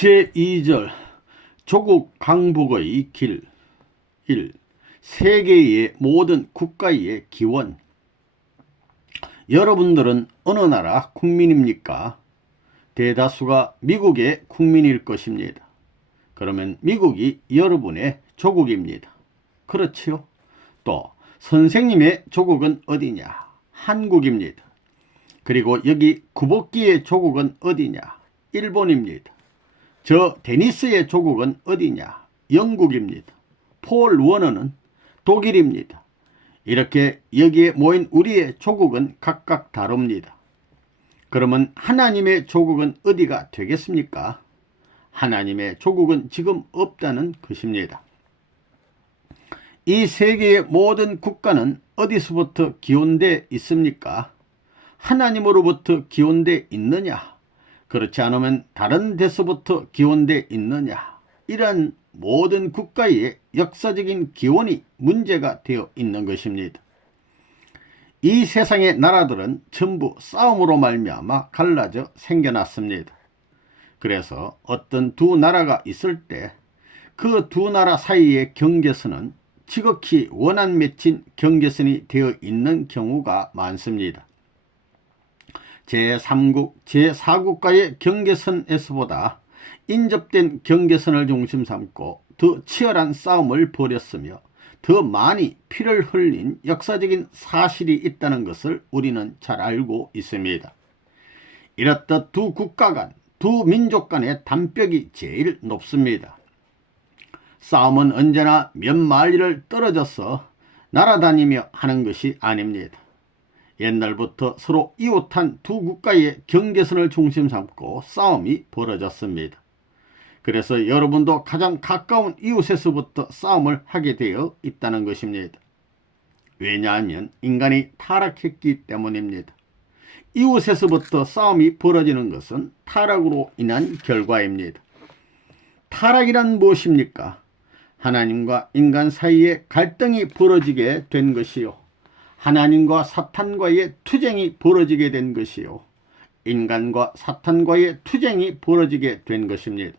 제2절 조국 강북의 길 1. 세계의 모든 국가의 기원. 여러분들은 어느 나라 국민입니까? 대다수가 미국의 국민일 것입니다. 그러면 미국이 여러분의 조국입니다. 그렇지요? 또 선생님의 조국은 어디냐? 한국입니다. 그리고 여기 구복기의 조국은 어디냐? 일본입니다. 저 데니스의 조국은 어디냐? 영국입니다. 폴 워너는 독일입니다. 이렇게 여기에 모인 우리의 조국은 각각 다릅니다. 그러면 하나님의 조국은 어디가 되겠습니까? 하나님의 조국은 지금 없다는 것입니다. 이 세계의 모든 국가는 어디서부터 기원되어 있습니까? 하나님으로부터 기원되어 있느냐? 그렇지 않으면 다른 데서부터 기원되어 있느냐? 이러한 모든 국가의 역사적인 기원이 문제가 되어 있는 것입니다. 이 세상의 나라들은 전부 싸움으로 말미암아 갈라져 생겨났습니다. 그래서 어떤 두 나라가 있을 때 그 두 나라 사이의 경계선은 지극히 원한 맺힌 경계선이 되어 있는 경우가 많습니다. 제3국, 제4국가의 경계선에서보다 인접된 경계선을 중심 삼고 더 치열한 싸움을 벌였으며 더 많이 피를 흘린 역사적인 사실이 있다는 것을 우리는 잘 알고 있습니다. 이렇듯 두 국가 간, 두 민족 간의 단벽이 제일 높습니다. 싸움은 언제나 몇 마일을 떨어져서 날아다니며 하는 것이 아닙니다. 옛날부터 서로 이웃한 두 국가의 경계선을 중심 삼고 싸움이 벌어졌습니다. 그래서 여러분도 가장 가까운 이웃에서부터 싸움을 하게 되어 있다는 것입니다. 왜냐하면 인간이 타락했기 때문입니다. 이웃에서부터 싸움이 벌어지는 것은 타락으로 인한 결과입니다. 타락이란 무엇입니까? 하나님과 인간 사이에 갈등이 벌어지게 된 것이요, 하나님과 사탄과의 투쟁이 벌어지게 된 것이요, 인간과 사탄과의 투쟁이 벌어지게 된 것입니다.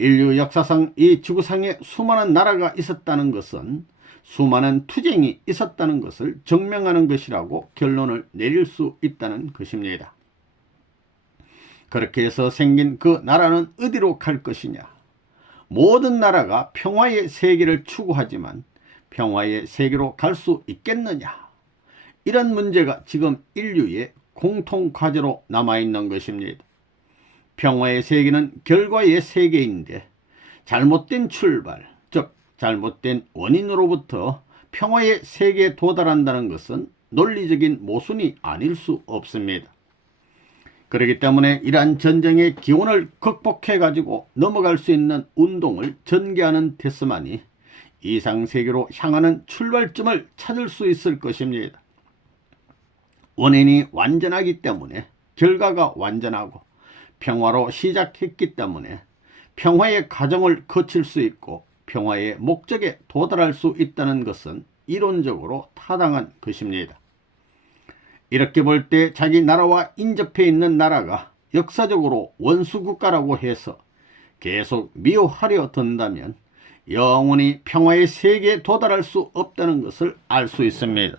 인류 역사상 이 지구상에 수많은 나라가 있었다는 것은 수많은 투쟁이 있었다는 것을 증명하는 것이라고 결론을 내릴 수 있다는 것입니다. 그렇게 해서 생긴 그 나라는 어디로 갈 것이냐? 모든 나라가 평화의 세계를 추구하지만 평화의 세계로 갈 수 있겠느냐? 이런 문제가 지금 인류의 공통 과제로 남아있는 것입니다. 평화의 세계는 결과의 세계인데 잘못된 출발, 즉 잘못된 원인으로부터 평화의 세계에 도달한다는 것은 논리적인 모순이 아닐 수 없습니다. 그렇기 때문에 이러한 전쟁의 기원을 극복해 가지고 넘어갈 수 있는 운동을 전개하는 데서만이 이상세계로 향하는 출발점을 찾을 수 있을 것입니다. 원인이 완전하기 때문에 결과가 완전하고 평화로 시작했기 때문에 평화의 과정을 거칠 수 있고 평화의 목적에 도달할 수 있다는 것은 이론적으로 타당한 것입니다. 이렇게 볼 때 자기 나라와 인접해 있는 나라가 역사적으로 원수국가라고 해서 계속 미워하려 든다면 영원히 평화의 세계에 도달할 수 없다는 것을 알 수 있습니다.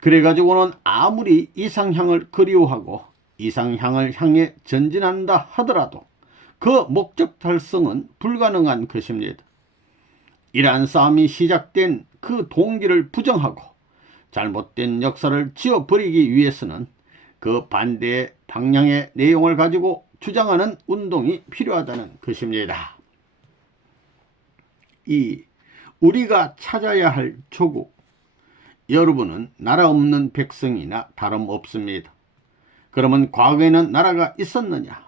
그래가지고는 아무리 이상향을 그리워하고 이상향을 향해 전진한다 하더라도 그 목적 달성은 불가능한 것입니다. 이러한 싸움이 시작된 그 동기를 부정하고 잘못된 역사를 지워버리기 위해서는 그 반대의 방향의 내용을 가지고 주장하는 운동이 필요하다는 것입니다. 2. 우리가 찾아야 할 조국. 여러분은 나라 없는 백성이나 다름없습니다. 그러면 과거에는 나라가 있었느냐?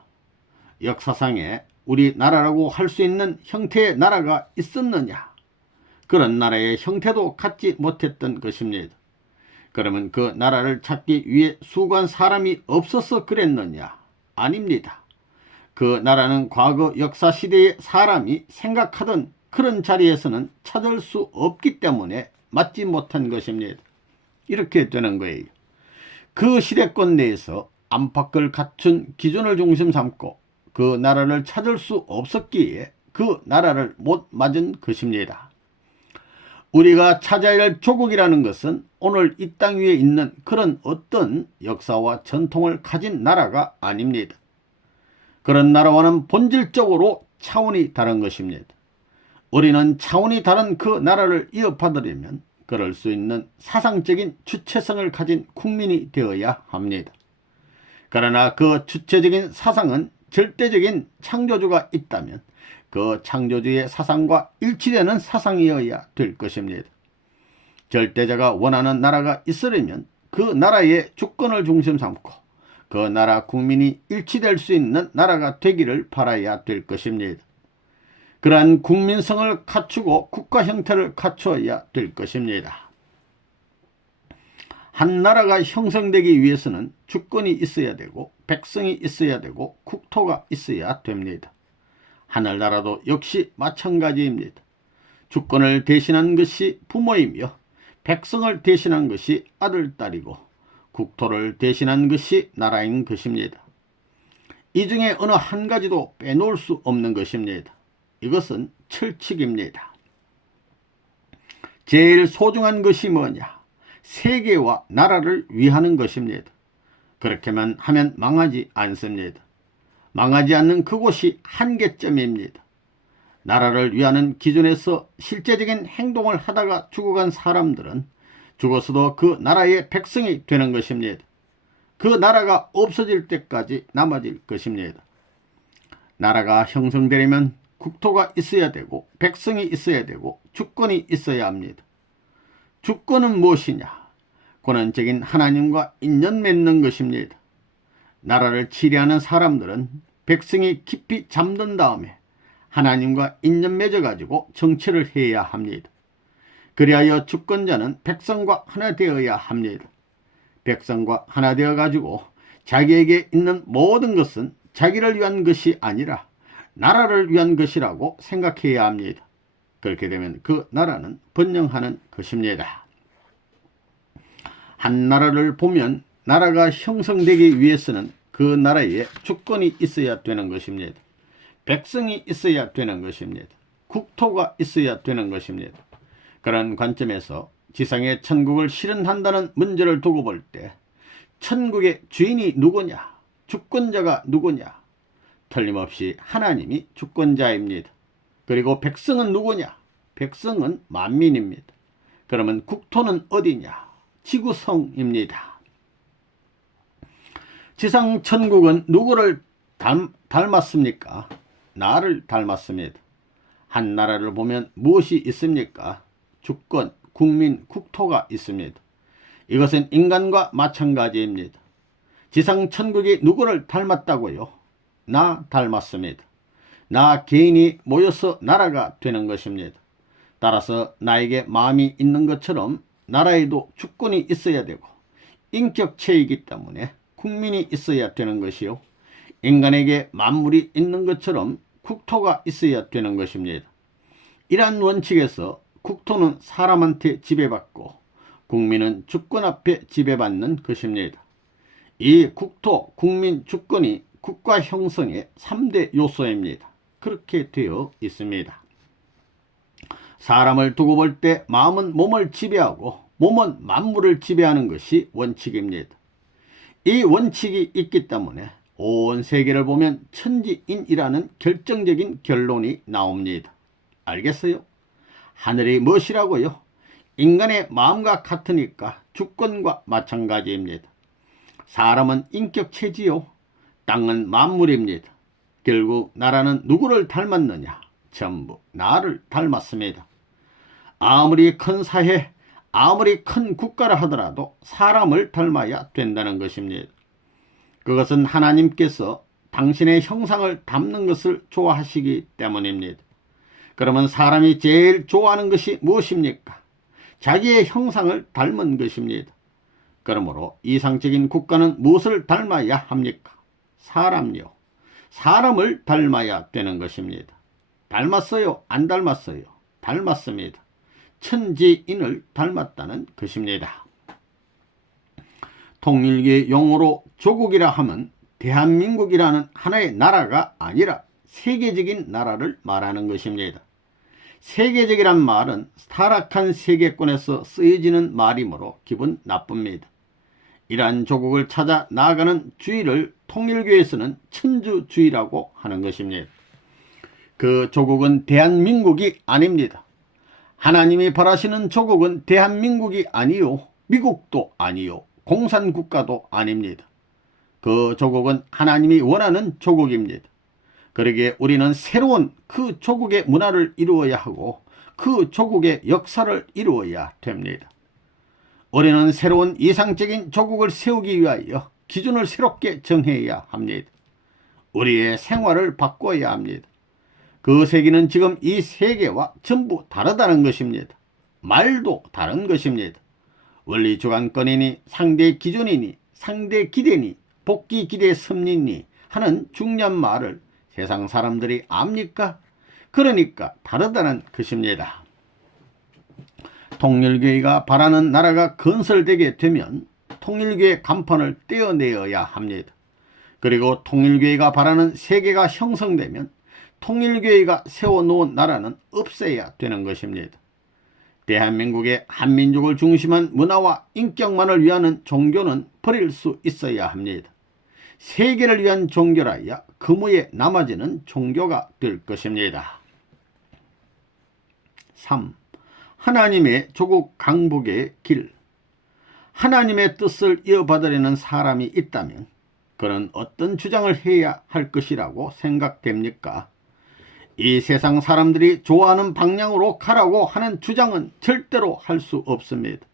역사상에 우리나라라고 할 수 있는 형태의 나라가 있었느냐? 그런 나라의 형태도 갖지 못했던 것입니다. 그러면 그 나라를 찾기 위해 수고한 사람이 없어서 그랬느냐? 아닙니다. 그 나라는 과거 역사시대의 사람이 생각하던 그런 자리에서는 찾을 수 없기 때문에 맞지 못한 것입니다. 이렇게 되는 거예요. 그 시대권 내에서 안팎을 갖춘 기존을 중심 삼고 그 나라를 찾을 수 없었기에 그 나라를 못 맞은 것입니다. 우리가 찾아야 할 조국이라는 것은 오늘 이 땅 위에 있는 그런 어떤 역사와 전통을 가진 나라가 아닙니다. 그런 나라와는 본질적으로 차원이 다른 것입니다. 우리는 차원이 다른 그 나라를 이어받으려면 그럴 수 있는 사상적인 주체성을 가진 국민이 되어야 합니다. 그러나 그 주체적인 사상은 절대적인 창조주가 있다면 그 창조주의 사상과 일치되는 사상이어야 될 것입니다. 절대자가 원하는 나라가 있으려면 그 나라의 주권을 중심 삼고 그 나라 국민이 일치될 수 있는 나라가 되기를 바라야 될 것입니다. 그러한 국민성을 갖추고 국가 형태를 갖추어야 될 것입니다. 한 나라가 형성되기 위해서는 주권이 있어야 되고 백성이 있어야 되고 국토가 있어야 됩니다. 하늘나라도 역시 마찬가지입니다. 주권을 대신한 것이 부모이며 백성을 대신한 것이 아들, 딸이고 국토를 대신한 것이 나라인 것입니다. 이 중에 어느 한 가지도 빼놓을 수 없는 것입니다. 이것은 철칙입니다. 제일 소중한 것이 뭐냐? 세계와 나라를 위하는 것입니다. 그렇게만 하면 망하지 않습니다. 망하지 않는 그곳이 한계점입니다. 나라를 위하는 기준에서 실제적인 행동을 하다가 죽어간 사람들은 죽어서도 그 나라의 백성이 되는 것입니다. 그 나라가 없어질 때까지 남아질 것입니다. 나라가 형성되려면 국토가 있어야 되고 백성이 있어야 되고 주권이 있어야 합니다. 주권은 무엇이냐? 권한적인 하나님과 인연 맺는 것입니다. 나라를 치리하는 사람들은 백성이 깊이 잠든 다음에 하나님과 인연 맺어가지고 정치를 해야 합니다. 그리하여 주권자는 백성과 하나 되어야 합니다. 백성과 하나 되어가지고 자기에게 있는 모든 것은 자기를 위한 것이 아니라 나라를 위한 것이라고 생각해야 합니다. 그렇게 되면 그 나라는 번영하는 것입니다. 한 나라를 보면 나라가 형성되기 위해서는 그 나라에 주권이 있어야 되는 것입니다. 백성이 있어야 되는 것입니다. 국토가 있어야 되는 것입니다. 그런 관점에서 지상의 천국을 실현한다는 문제를 두고 볼 때 천국의 주인이 누구냐? 주권자가 누구냐? 틀림없이 하나님이 주권자입니다. 그리고 백성은 누구냐? 백성은 만민입니다. 그러면 국토는 어디냐? 지구성입니다. 지상 천국은 누구를 닮았습니까? 나를 닮았습니다. 한 나라를 보면 무엇이 있습니까? 주권, 국민, 국토가 있습니다. 이것은 인간과 마찬가지입니다. 지상 천국이 누구를 닮았다고요? 나 닮았습니다. 나 개인이 모여서 나라가 되는 것입니다. 따라서 나에게 마음이 있는 것처럼 나라에도 주권이 있어야 되고 인격체이기 때문에 국민이 있어야 되는 것이요. 인간에게 만물이 있는 것처럼 국토가 있어야 되는 것입니다. 이러한 원칙에서 국토는 사람한테 지배받고 국민은 주권 앞에 지배받는 것입니다. 이 국토, 국민, 주권이 국가 형성의 3대 요소입니다. 그렇게 되어 있습니다. 사람을 두고 볼 때 마음은 몸을 지배하고 몸은 만물을 지배하는 것이 원칙입니다. 이 원칙이 있기 때문에 온 세계를 보면 천지인이라는 결정적인 결론이 나옵니다. 알겠어요? 하늘이 무엇이라고요? 인간의 마음과 같으니까 주권과 마찬가지입니다. 사람은 인격체지요. 땅은 만물입니다. 결국 나라는 누구를 닮았느냐? 전부 나를 닮았습니다. 아무리 큰 사회, 아무리 큰 국가라 하더라도 사람을 닮아야 된다는 것입니다. 그것은 하나님께서 당신의 형상을 닮는 것을 좋아하시기 때문입니다. 그러면 사람이 제일 좋아하는 것이 무엇입니까? 자기의 형상을 닮은 것입니다. 그러므로 이상적인 국가는 무엇을 닮아야 합니까? 사람요. 사람을 닮아야 되는 것입니다. 닮았어요? 안 닮았어요? 닮았습니다. 천지인을 닮았다는 것입니다. 통일계 용어로 조국이라 하면 대한민국이라는 하나의 나라가 아니라 세계적인 나라를 말하는 것입니다. 세계적이란 말은 타락한 세계권에서 쓰여지는 말이므로 기분 나쁩니다. 이러한 조국을 찾아 나아가는 주의를 통일교에서는 천주주의라고 하는 것입니다. 그 조국은 대한민국이 아닙니다. 하나님이 바라시는 조국은 대한민국이 아니요, 미국도 아니요, 공산국가도 아닙니다. 그 조국은 하나님이 원하는 조국입니다. 그러기에 우리는 새로운 그 조국의 문화를 이루어야 하고 그 조국의 역사를 이루어야 됩니다. 우리는 새로운 이상적인 조국을 세우기 위하여 기준을 새롭게 정해야 합니다. 우리의 생활을 바꿔야 합니다. 그 세계는 지금 이 세계와 전부 다르다는 것입니다. 말도 다른 것입니다. 원리 주관권이니 상대 기준이니 상대 기대니 복귀 기대 섭리니 하는 중요한 말을 세상 사람들이 압니까? 그러니까 다르다는 것입니다. 통일교회가 바라는 나라가 건설되게 되면 통일교회 간판을 떼어내어야 합니다. 그리고 통일교회가 바라는 세계가 형성되면 통일교회가 세워놓은 나라는 없애야 되는 것입니다. 대한민국의 한민족을 중심한 문화와 인격만을 위하는 종교는 버릴 수 있어야 합니다. 세계를 위한 종교라야 금우에 남아지는 종교가 될 것입니다. 3. 하나님의 조국 강복의 길. 하나님의 뜻을 이어받으려는 사람이 있다면 그는 어떤 주장을 해야 할 것이라고 생각됩니까? 이 세상 사람들이 좋아하는 방향으로 가라고 하는 주장은 절대로 할 수 없습니다.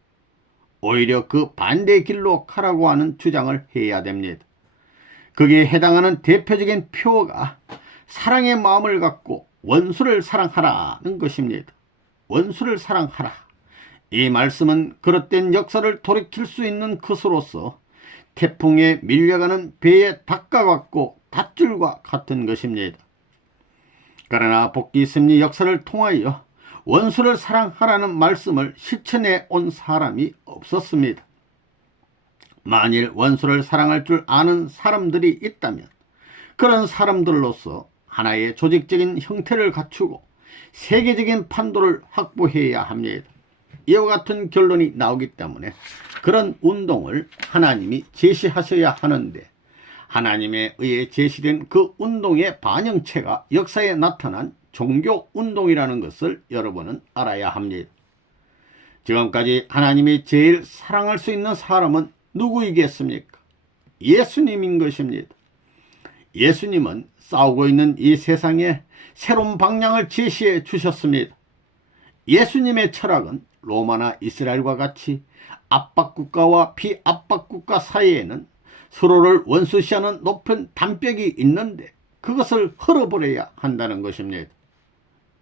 오히려 그 반대 길로 가라고 하는 주장을 해야 됩니다. 거기에 해당하는 대표적인 표어가 사랑의 마음을 갖고 원수를 사랑하라는 것입니다. 원수를 사랑하라. 이 말씀은 그릇된 역사를 돌이킬 수 있는 것으로서 태풍에 밀려가는 배의 닭과 같고 닷줄과 같은 것입니다. 그러나 복귀 섭리 역사를 통하여 원수를 사랑하라는 말씀을 실천해 온 사람이 없었습니다. 만일 원수를 사랑할 줄 아는 사람들이 있다면 그런 사람들로서 하나의 조직적인 형태를 갖추고 세계적인 판도를 확보해야 합니다. 이와 같은 결론이 나오기 때문에 그런 운동을 하나님이 제시하셔야 하는데 하나님에 의해 제시된 그 운동의 반영체가 역사에 나타난 종교운동이라는 것을 여러분은 알아야 합니다. 지금까지 하나님이 제일 사랑할 수 있는 사람은 누구이겠습니까? 예수님인 것입니다. 예수님은 싸우고 있는 이 세상에 새로운 방향을 제시해 주셨습니다. 예수님의 철학은 로마나 이스라엘과 같이 압박국가와 비압박국가 사이에는 서로를 원수시하는 높은 담벽이 있는데 그것을 헐어버려야 한다는 것입니다.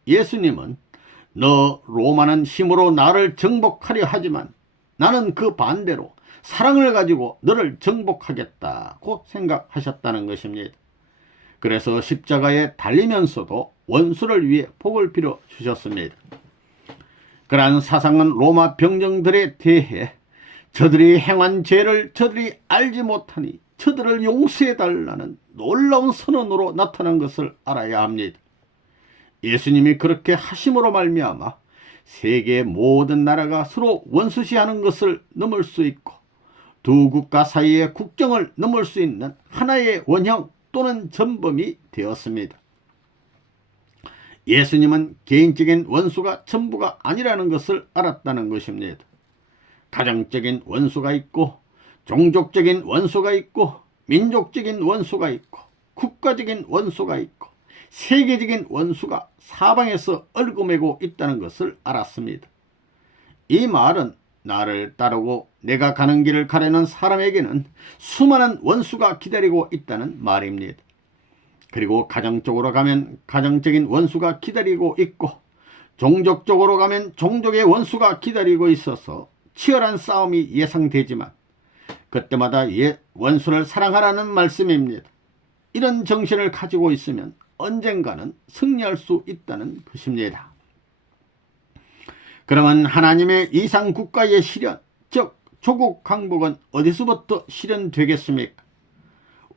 예수님은 너 로마는 힘으로 나를 정복하려 하지만 나는 그 반대로 사랑을 가지고 너를 정복하겠다고 생각하셨다는 것입니다. 그래서 십자가에 달리면서도 원수를 위해 복을 빌어 주셨습니다. 그러한 사상은 로마 병정들에 대해 저들이 행한 죄를 저들이 알지 못하니 저들을 용서해달라는 놀라운 선언으로 나타난 것을 알아야 합니다. 예수님이 그렇게 하심으로 말미암아 세계의 모든 나라가 서로 원수시하는 것을 넘을 수 있고 두 국가 사이의 국경을 넘을 수 있는 하나의 원형 또는 전범이 되었습니다. 예수님은 개인적인 원수가 전부가 아니라는 것을 알았다는 것입니다. 가정적인 원수가 있고 종족적인 원수가 있고 민족적인 원수가 있고 국가적인 원수가 있고 세계적인 원수가 사방에서 얽어매고 있다는 것을 알았습니다. 이 말은 나를 따르고 내가 가는 길을 가려는 사람에게는 수많은 원수가 기다리고 있다는 말입니다. 그리고 가정적으로 가면 가정적인 원수가 기다리고 있고 종족적으로 가면 종족의 원수가 기다리고 있어서 치열한 싸움이 예상되지만 그때마다 원수를 사랑하라는 말씀입니다. 이런 정신을 가지고 있으면 언젠가는 승리할 수 있다는 것입니다. 그러면 하나님의 이상국가의 실현, 즉 조국 강복은 어디서부터 실현되겠습니까?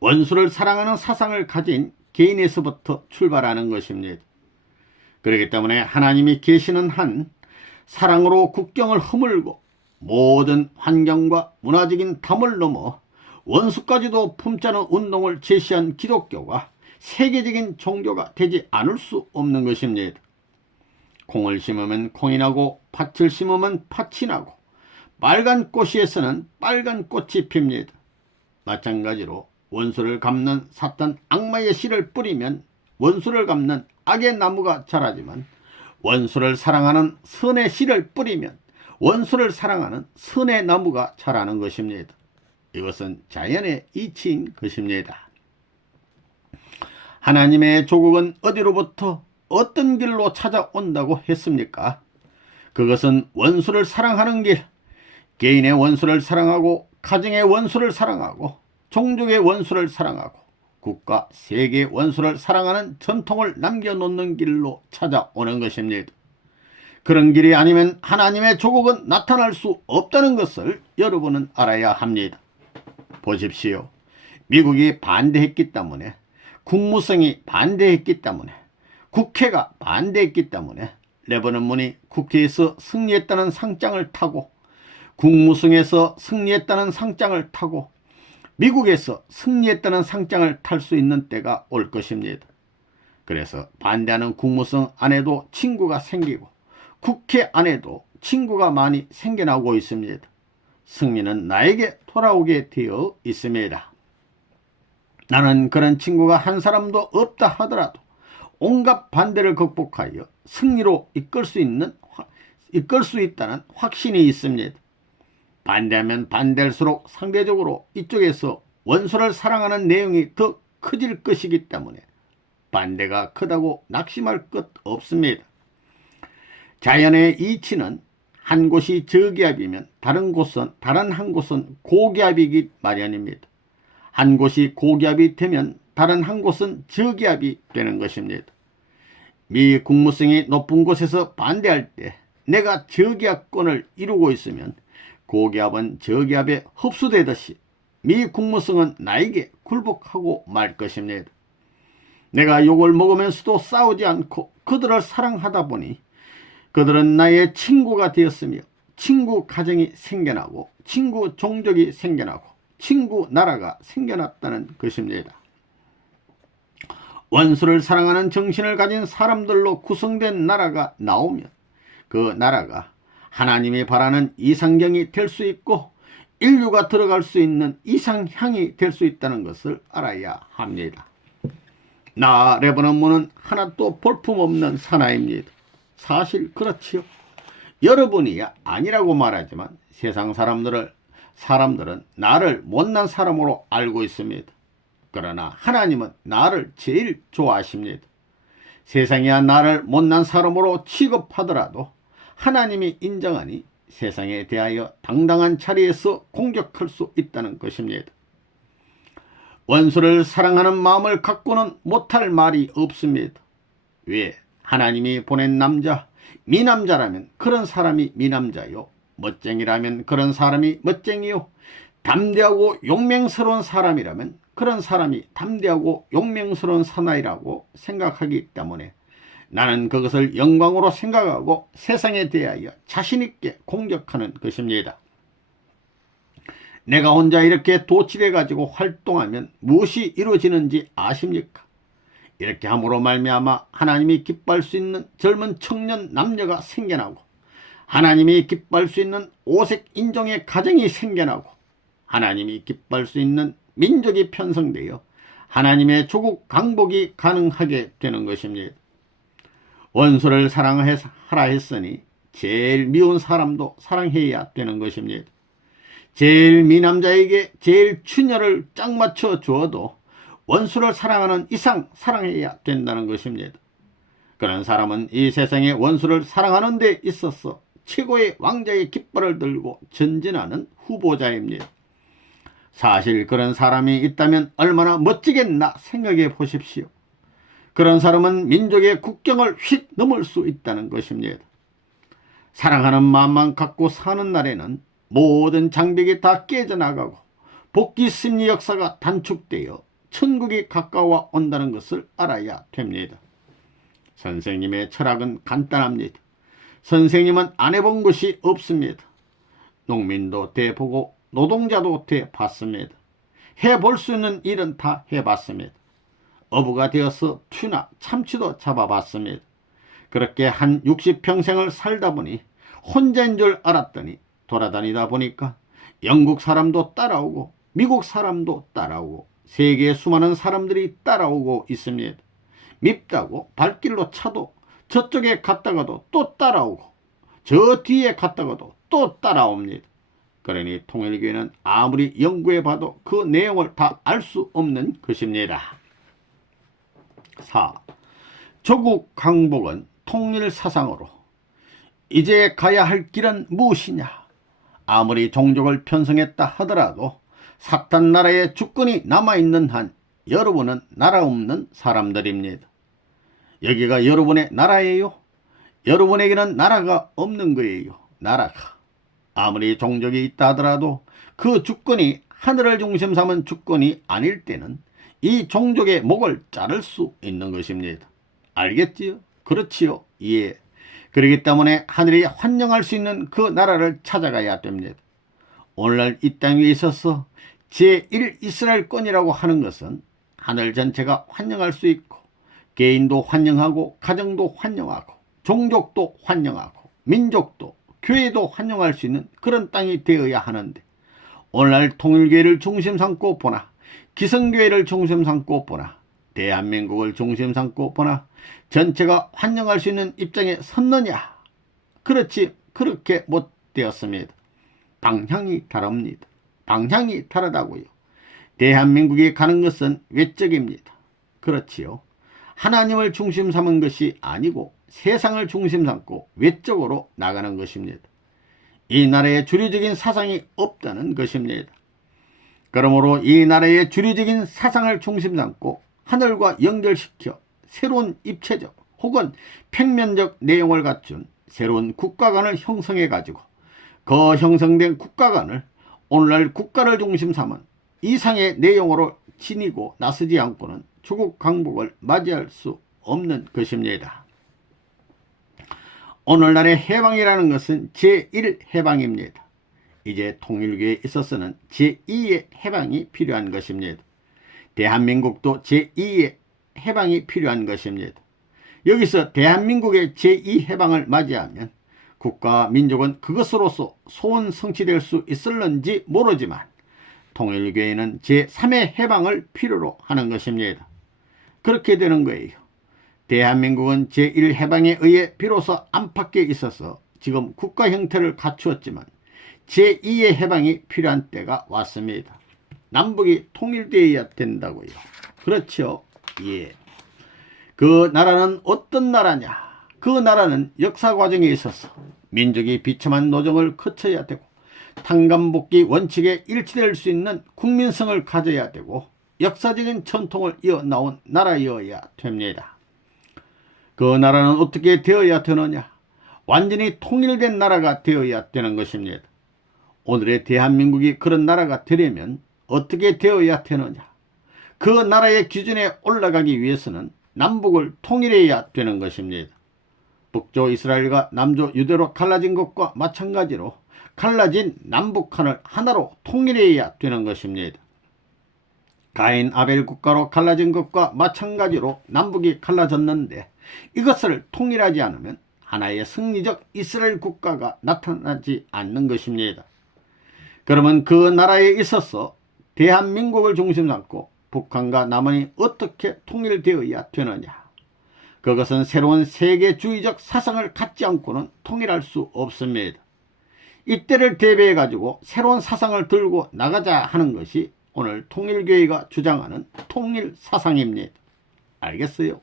원수를 사랑하는 사상을 가진 개인에서부터 출발하는 것입니다. 그렇기 때문에 하나님이 계시는 한 사랑으로 국경을 허물고 모든 환경과 문화적인 담을 넘어 원수까지도 품자는 운동을 제시한 기독교가 세계적인 종교가 되지 않을 수 없는 것입니다. 콩을 심으면 콩이 나고 팥을 심으면 팥이 나고 빨간 꽃이에서는 빨간 꽃이 핍니다. 마찬가지로 원수를 갚는 사탄 악마의 씨를 뿌리면 원수를 갚는 악의 나무가 자라지만 원수를 사랑하는 선의 씨를 뿌리면 원수를 사랑하는 선의 나무가 자라는 것입니다. 이것은 자연의 이치인 것입니다. 하나님의 조국은 어디로부터 어떤 길로 찾아온다고 했습니까? 그것은 원수를 사랑하는 길, 개인의 원수를 사랑하고 가정의 원수를 사랑하고 종족의 원수를 사랑하고 국가, 세계의 원수를 사랑하는 전통을 남겨놓는 길로 찾아오는 것입니다. 그런 길이 아니면 하나님의 조국은 나타날 수 없다는 것을 여러분은 알아야 합니다. 보십시오. 미국이 반대했기 때문에, 국무성이 반대했기 때문에, 국회가 반대했기 때문에 레바논문이 국회에서 승리했다는 상장을 타고 국무성에서 승리했다는 상장을 타고 미국에서 승리했다는 상장을 탈 수 있는 때가 올 것입니다. 그래서 반대하는 국무성 안에도 친구가 생기고 국회 안에도 친구가 많이 생겨나고 있습니다. 승리는 나에게 돌아오게 되어 있습니다. 나는 그런 친구가 한 사람도 없다 하더라도 온갖 반대를 극복하여 승리로 이끌 수 있다는 확신이 있습니다. 반대하면 반대할수록 상대적으로 이쪽에서 원수를 사랑하는 내용이 더 커질 것이기 때문에 반대가 크다고 낙심할 것 없습니다. 자연의 이치는 한 곳이 저기압이면 다른 한 곳은 고기압이기 마련입니다. 한 곳이 고기압이 되면 다른 한 곳은 저기압이 되는 것입니다. 미 국무성이 높은 곳에서 반대할 때 내가 저기압권을 이루고 있으면 고기압은 저기압에 흡수되듯이 미 국무성은 나에게 굴복하고 말 것입니다. 내가 욕을 먹으면서도 싸우지 않고 그들을 사랑하다 보니 그들은 나의 친구가 되었으며 친구 가정이 생겨나고 친구 종족이 생겨나고 친구 나라가 생겨났다는 것입니다. 원수를 사랑하는 정신을 가진 사람들로 구성된 나라가 나오면 그 나라가 하나님이 바라는 이상경이 될 수 있고 인류가 들어갈 수 있는 이상향이 될 수 있다는 것을 알아야 합니다. 나 레바논문은 하나도 볼품없는 사나이입니다. 사실 그렇지요. 여러분이 아니라고 말하지만 세상 사람들은 나를 못난 사람으로 알고 있습니다. 그러나 하나님은 나를 제일 좋아하십니다. 세상이야 나를 못난 사람으로 취급하더라도 하나님이 인정하니 세상에 대하여 당당한 자리에서 공격할 수 있다는 것입니다. 원수를 사랑하는 마음을 갖고는 못할 말이 없습니다. 왜? 하나님이 보낸 남자, 미남자라면 그런 사람이 미남자요, 멋쟁이라면 그런 사람이 멋쟁이요, 담대하고 용맹스러운 사람이라면 그런 사람이 담대하고 용맹스러운 사나이라고 생각하기 때문에 나는 그것을 영광으로 생각하고 세상에 대하여 자신있게 공격하는 것입니다. 내가 혼자 이렇게 도취해 가지고 활동하면 무엇이 이루어지는지 아십니까? 이렇게 함으로 말미암아 하나님이 기뻐할 수 있는 젊은 청년 남녀가 생겨나고 하나님이 기뻐할 수 있는 오색 인종의 가정이 생겨나고 하나님이 기뻐할 수 있는 민족이 편성되어 하나님의 조국 강복이 가능하게 되는 것입니다. 원수를 사랑하라 했으니 제일 미운 사람도 사랑해야 되는 것입니다. 제일 미남자에게 제일 추녀를 짝 맞춰 주어도 원수를 사랑하는 이상 사랑해야 된다는 것입니다. 그런 사람은 이 세상에 원수를 사랑하는 데 있어서 최고의 왕자의 깃발을 들고 전진하는 후보자입니다. 사실 그런 사람이 있다면 얼마나 멋지겠나 생각해 보십시오. 그런 사람은 민족의 국경을 휙 넘을 수 있다는 것입니다. 사랑하는 마음만 갖고 사는 날에는 모든 장벽이 다 깨져나가고 복귀 심리 역사가 단축되어 천국이 가까워 온다는 것을 알아야 됩니다. 선생님의 철학은 간단합니다. 선생님은 안 해본 것이 없습니다. 농민도 대보고 노동자도 대봤습니다. 해볼 수 있는 일은 다 해봤습니다. 어부가 되어서 튜나 참치도 잡아봤습니다. 그렇게 한 60평생을 살다 보니 혼자인 줄 알았더니 돌아다니다 보니까 영국 사람도 따라오고 미국 사람도 따라오고 세계의 수많은 사람들이 따라오고 있습니다. 밉다고 발길로 차도 저쪽에 갔다가도 또 따라오고 저 뒤에 갔다가도 또 따라옵니다. 그러니 통일교회는 아무리 연구해봐도 그 내용을 다 알 수 없는 것입니다. 4. 조국 강복은 통일사상으로 이제 가야 할 길은 무엇이냐? 아무리 종족을 편성했다 하더라도 사탄 나라의 주권이 남아있는 한 여러분은 나라 없는 사람들입니다. 여기가 여러분의 나라예요? 여러분에게는 나라가 없는 거예요. 나라가. 아무리 종족이 있다 하더라도 그 주권이 하늘을 중심 삼은 주권이 아닐 때는 이 종족의 목을 자를 수 있는 것입니다. 알겠지요? 그렇지요? 예. 그렇기 때문에 하늘이 환영할 수 있는 그 나라를 찾아가야 됩니다. 오늘날 이 땅 위에 있어서 제1 이스라엘권이라고 하는 것은 하늘 전체가 환영할 수 있고 개인도 환영하고 가정도 환영하고 종족도 환영하고 민족도 교회도 환영할 수 있는 그런 땅이 되어야 하는데 오늘날 통일교회를 중심 삼고 보나 기성교회를 중심 삼고 보나 대한민국을 중심 삼고 보나 전체가 환영할 수 있는 입장에 섰느냐? 그렇지 그렇게 못 되었습니다. 방향이 다릅니다. 방향이 다르다고요. 대한민국이 가는 것은 외적입니다. 그렇지요. 하나님을 중심 삼은 것이 아니고 세상을 중심 삼고 외적으로 나가는 것입니다. 이 나라에 주류적인 사상이 없다는 것입니다. 그러므로 이 나라의 주류적인 사상을 중심 삼고 하늘과 연결시켜 새로운 입체적 혹은 평면적 내용을 갖춘 새로운 국가관을 형성해 가지고 그 형성된 국가관을 오늘날 국가를 중심 삼은 이상의 내용으로 지니고 나서지 않고는 조국 강복을 맞이할 수 없는 것입니다. 오늘날의 해방이라는 것은 제1해방입니다. 이제 통일교회에 있어서는 제2의 해방이 필요한 것입니다. 대한민국도 제2의 해방이 필요한 것입니다. 여기서 대한민국의 제2해방을 맞이하면 국가와 민족은 그것으로서 소원 성취될 수 있을는지 모르지만 통일교회는 제3의 해방을 필요로 하는 것입니다. 그렇게 되는 거예요. 대한민국은 제1해방에 의해 비로소 안팎에 있어서 지금 국가 형태를 갖추었지만 제2의 해방이 필요한 때가 왔습니다. 남북이 통일되어야 된다고요. 그렇죠? 예. 그 나라는 어떤 나라냐? 그 나라는 역사 과정에 있어서 민족이 비참한 노정을 거쳐야 되고 탄감복귀 원칙에 일치될 수 있는 국민성을 가져야 되고 역사적인 전통을 이어나온 나라여야 됩니다. 그 나라는 어떻게 되어야 되느냐? 완전히 통일된 나라가 되어야 되는 것입니다. 오늘의 대한민국이 그런 나라가 되려면 어떻게 되어야 되느냐? 그 나라의 기준에 올라가기 위해서는 남북을 통일해야 되는 것입니다. 북조 이스라엘과 남조 유대로 갈라진 것과 마찬가지로 갈라진 남북한을 하나로 통일해야 되는 것입니다. 가인 아벨 국가로 갈라진 것과 마찬가지로 남북이 갈라졌는데 이것을 통일하지 않으면 하나의 승리적 이스라엘 국가가 나타나지 않는 것입니다. 그러면 그 나라에 있어서 대한민국을 중심 삼고 북한과 남한이 어떻게 통일되어야 되느냐? 그것은 새로운 세계주의적 사상을 갖지 않고는 통일할 수 없습니다. 이때를 대비해 가지고 새로운 사상을 들고 나가자 하는 것이 오늘 통일교회가 주장하는 통일사상입니다. 알겠어요?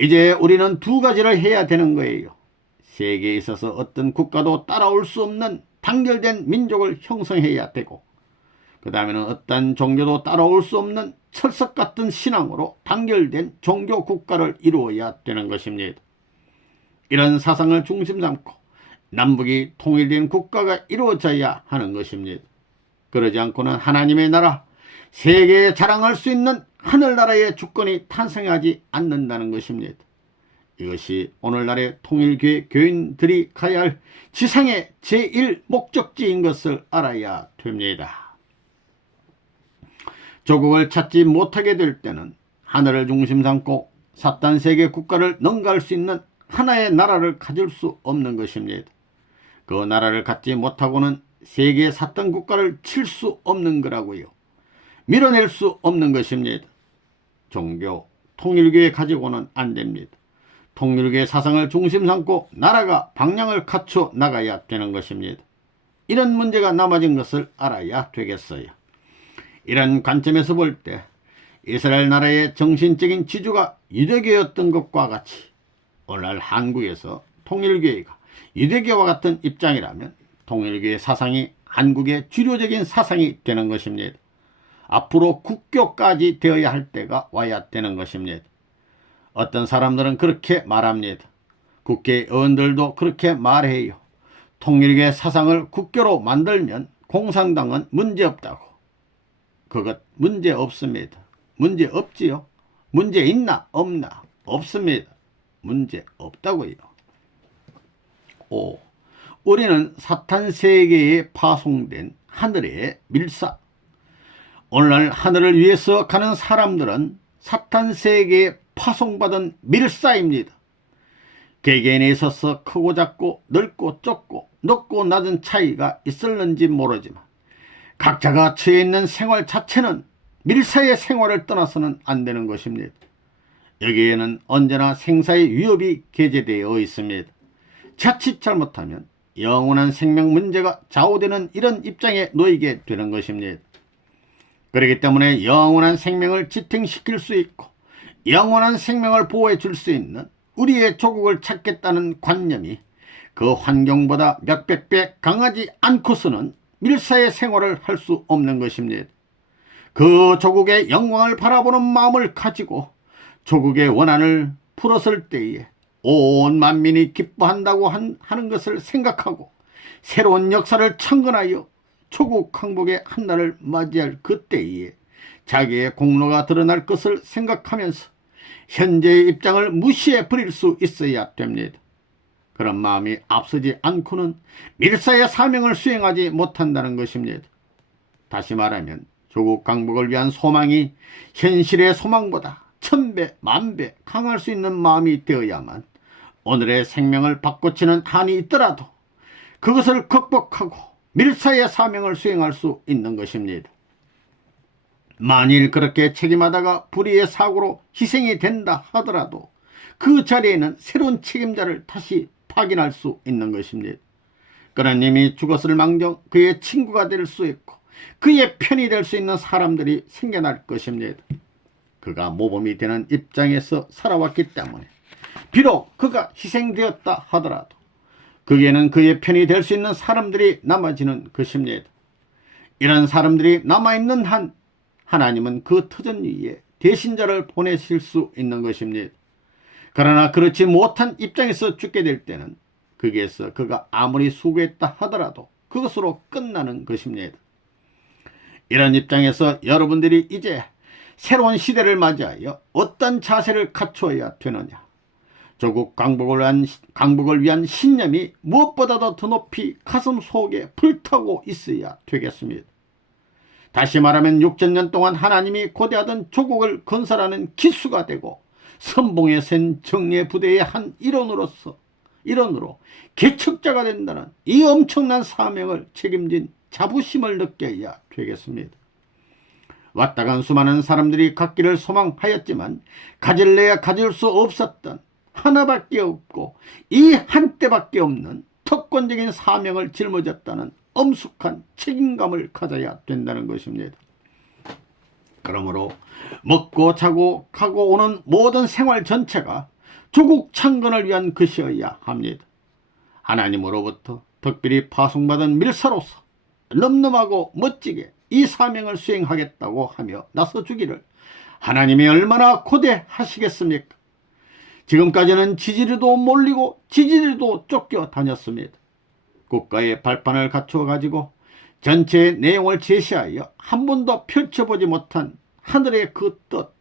이제 우리는 두 가지를 해야 되는 거예요. 세계에 있어서 어떤 국가도 따라올 수 없는 단결된 민족을 형성해야 되고 그 다음에는 어떤 종교도 따라올 수 없는 철석 같은 신앙으로 단결된 종교 국가를 이루어야 되는 것입니다. 이런 사상을 중심 삼고 남북이 통일된 국가가 이루어져야 하는 것입니다. 그러지 않고는 하나님의 나라, 세계에 자랑할 수 있는 하늘나라의 주권이 탄생하지 않는다는 것입니다. 이것이 오늘날의 통일교회 교인들이 가야 할 지상의 제1목적지인 것을 알아야 됩니다. 조국을 찾지 못하게 될 때는 하늘을 중심 삼고 사탄 세계 국가를 능가할 수 있는 하나의 나라를 가질 수 없는 것입니다. 그 나라를 갖지 못하고는 세계 사탄 국가를 칠 수 없는 거라고요. 밀어낼 수 없는 것입니다. 종교, 통일교회 가지고는 안 됩니다. 통일교회 사상을 중심 삼고 나라가 방향을 갖춰 나가야 되는 것입니다. 이런 문제가 남아진 것을 알아야 되겠어요. 이런 관점에서 볼 때 이스라엘 나라의 정신적인 지주가 유대교였던 것과 같이 오늘날 한국에서 통일교회가 유대교와 같은 입장이라면 통일교회 사상이 한국의 주류적인 사상이 되는 것입니다. 앞으로 국교까지 되어야 할 때가 와야 되는 것입니다. 어떤 사람들은 그렇게 말합니다. 국회의원들도 그렇게 말해요. 통일교회 사상을 국교로 만들면 공산당은 문제없다고. 그것 문제없습니다. 문제없지요. 문제 있나 없나? 없습니다. 문제없다고요. 5. 우리는 사탄 세계에 파송된 하늘의 밀사. 오늘날 하늘을 위해서 가는 사람들은 사탄 세계에 파송받은 밀사입니다. 개개인에 있어서 크고 작고 넓고 좁고 높고 낮은 차이가 있을는지 모르지만 각자가 처해 있는 생활 자체는 밀사의 생활을 떠나서는 안 되는 것입니다. 여기에는 언제나 생사의 위협이 게재되어 있습니다. 자칫 잘못하면 영원한 생명 문제가 좌우되는 이런 입장에 놓이게 되는 것입니다. 그렇기 때문에 영원한 생명을 지탱시킬 수 있고 영원한 생명을 보호해 줄 수 있는 우리의 조국을 찾겠다는 관념이 그 환경보다 몇백 배 강하지 않고서는 밀사의 생활을 할 수 없는 것입니다. 그 조국의 영광을 바라보는 마음을 가지고 조국의 원한을 풀었을 때에 온 만민이 기뻐한다고 하는 것을 생각하고 새로운 역사를 창건하여 조국 항복의 한날을 맞이할 그때에 자기의 공로가 드러날 것을 생각하면서 현재의 입장을 무시해 버릴 수 있어야 됩니다. 그런 마음이 앞서지 않고는 밀사의 사명을 수행하지 못한다는 것입니다. 다시 말하면 조국 강복을 위한 소망이 현실의 소망보다 1000배, 10,000배 강할 수 있는 마음이 되어야만 오늘의 생명을 바꿔치는 한이 있더라도 그것을 극복하고 밀사의 사명을 수행할 수 있는 것입니다. 만일 그렇게 책임하다가 불의의 사고로 희생이 된다 하더라도 그 자리에는 새로운 책임자를 다시 파견할 수 있는 것입니다. 그런 이미 죽었을 망정 그의 친구가 될 수 있고 그의 편이 될 수 있는 사람들이 생겨날 것입니다. 그가 모범이 되는 입장에서 살아왔기 때문에 비록 그가 희생되었다 하더라도 그에는 그의 편이 될 수 있는 사람들이 남아지는 것입니다. 이런 사람들이 남아있는 한 하나님은 그 터전 위에 대신자를 보내실 수 있는 것입니다. 그러나 그렇지 못한 입장에서 죽게 될 때는 거기에서 그가 아무리 수고했다 하더라도 그것으로 끝나는 것입니다. 이런 입장에서 여러분들이 이제 새로운 시대를 맞이하여 어떤 자세를 갖추어야 되느냐. 조국 강복을 위한 신념이 무엇보다도 더 높이 가슴 속에 불타고 있어야 되겠습니다. 다시 말하면 6000년 동안 하나님이 고대하던 조국을 건설하는 기수가 되고 선봉에 센 정예 부대의 한 일원으로 개척자가 된다는 이 엄청난 사명을 책임진 자부심을 느껴야 되겠습니다. 왔다간 수많은 사람들이 갖기를 소망하였지만 가질래야 가질 수 없었던 하나밖에 없고 이 한때밖에 없는 특권적인 사명을 짊어졌다는 엄숙한 책임감을 가져야 된다는 것입니다. 그러므로 먹고 자고 가고 오는 모든 생활 전체가 조국 창건을 위한 것이어야 합니다. 하나님으로부터 특별히 파송받은 밀사로서 늠름하고 멋지게 이 사명을 수행하겠다고 하며 나서주기를 하나님이 얼마나 고대하시겠습니까? 지금까지는 지지리도 몰리고 지지리도 쫓겨 다녔습니다. 국가의 발판을 갖추어 가지고 전체의 내용을 제시하여 한 번도 펼쳐보지 못한 하늘의 그 뜻,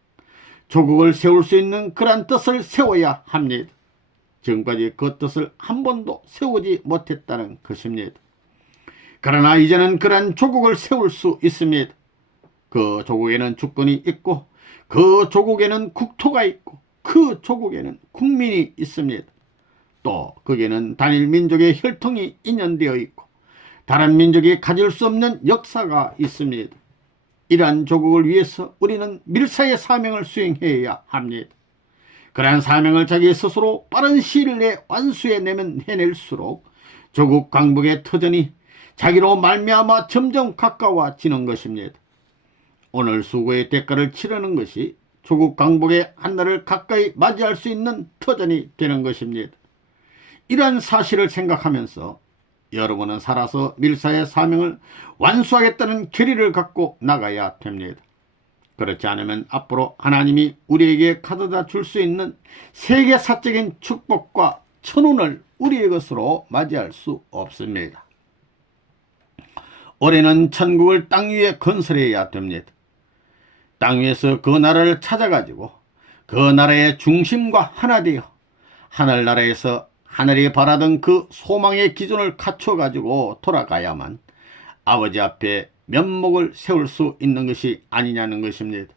조국을 세울 수 있는 그러한 뜻을 세워야 합니다. 지금까지 그 뜻을 한 번도 세우지 못했다는 것입니다. 그러나 이제는 그러한 조국을 세울 수 있습니다. 그 조국에는 주권이 있고 그 조국에는 국토가 있고 그 조국에는 국민이 있습니다. 또 거기에는 단일 민족의 혈통이 인연되어 있고 다른 민족이 가질 수 없는 역사가 있습니다. 이러한 조국을 위해서 우리는 밀사의 사명을 수행해야 합니다. 그러한 사명을 자기 스스로 빠른 시일 내에 완수해내면 해낼수록 조국 강복의 터전이 자기로 말미암아 점점 가까워지는 것입니다. 오늘 수고의 대가를 치르는 것이 조국 강복의 한날을 가까이 맞이할 수 있는 터전이 되는 것입니다. 이러한 사실을 생각하면서 여러분은 살아서 밀사의 사명을 완수하겠다는 결의를 갖고 나가야 됩니다. 그렇지 않으면 앞으로 하나님이 우리에게 가져다 줄 수 있는 세계사적인 축복과 천운을 우리의 것으로 맞이할 수 없습니다. 올해는 천국을 땅 위에 건설해야 됩니다. 땅 위에서 그 나라를 찾아가지고 그 나라의 중심과 하나 되어 하늘나라에서 하늘이 바라던 그 소망의 기준을 갖춰가지고 돌아가야만 아버지 앞에 면목을 세울 수 있는 것이 아니냐는 것입니다.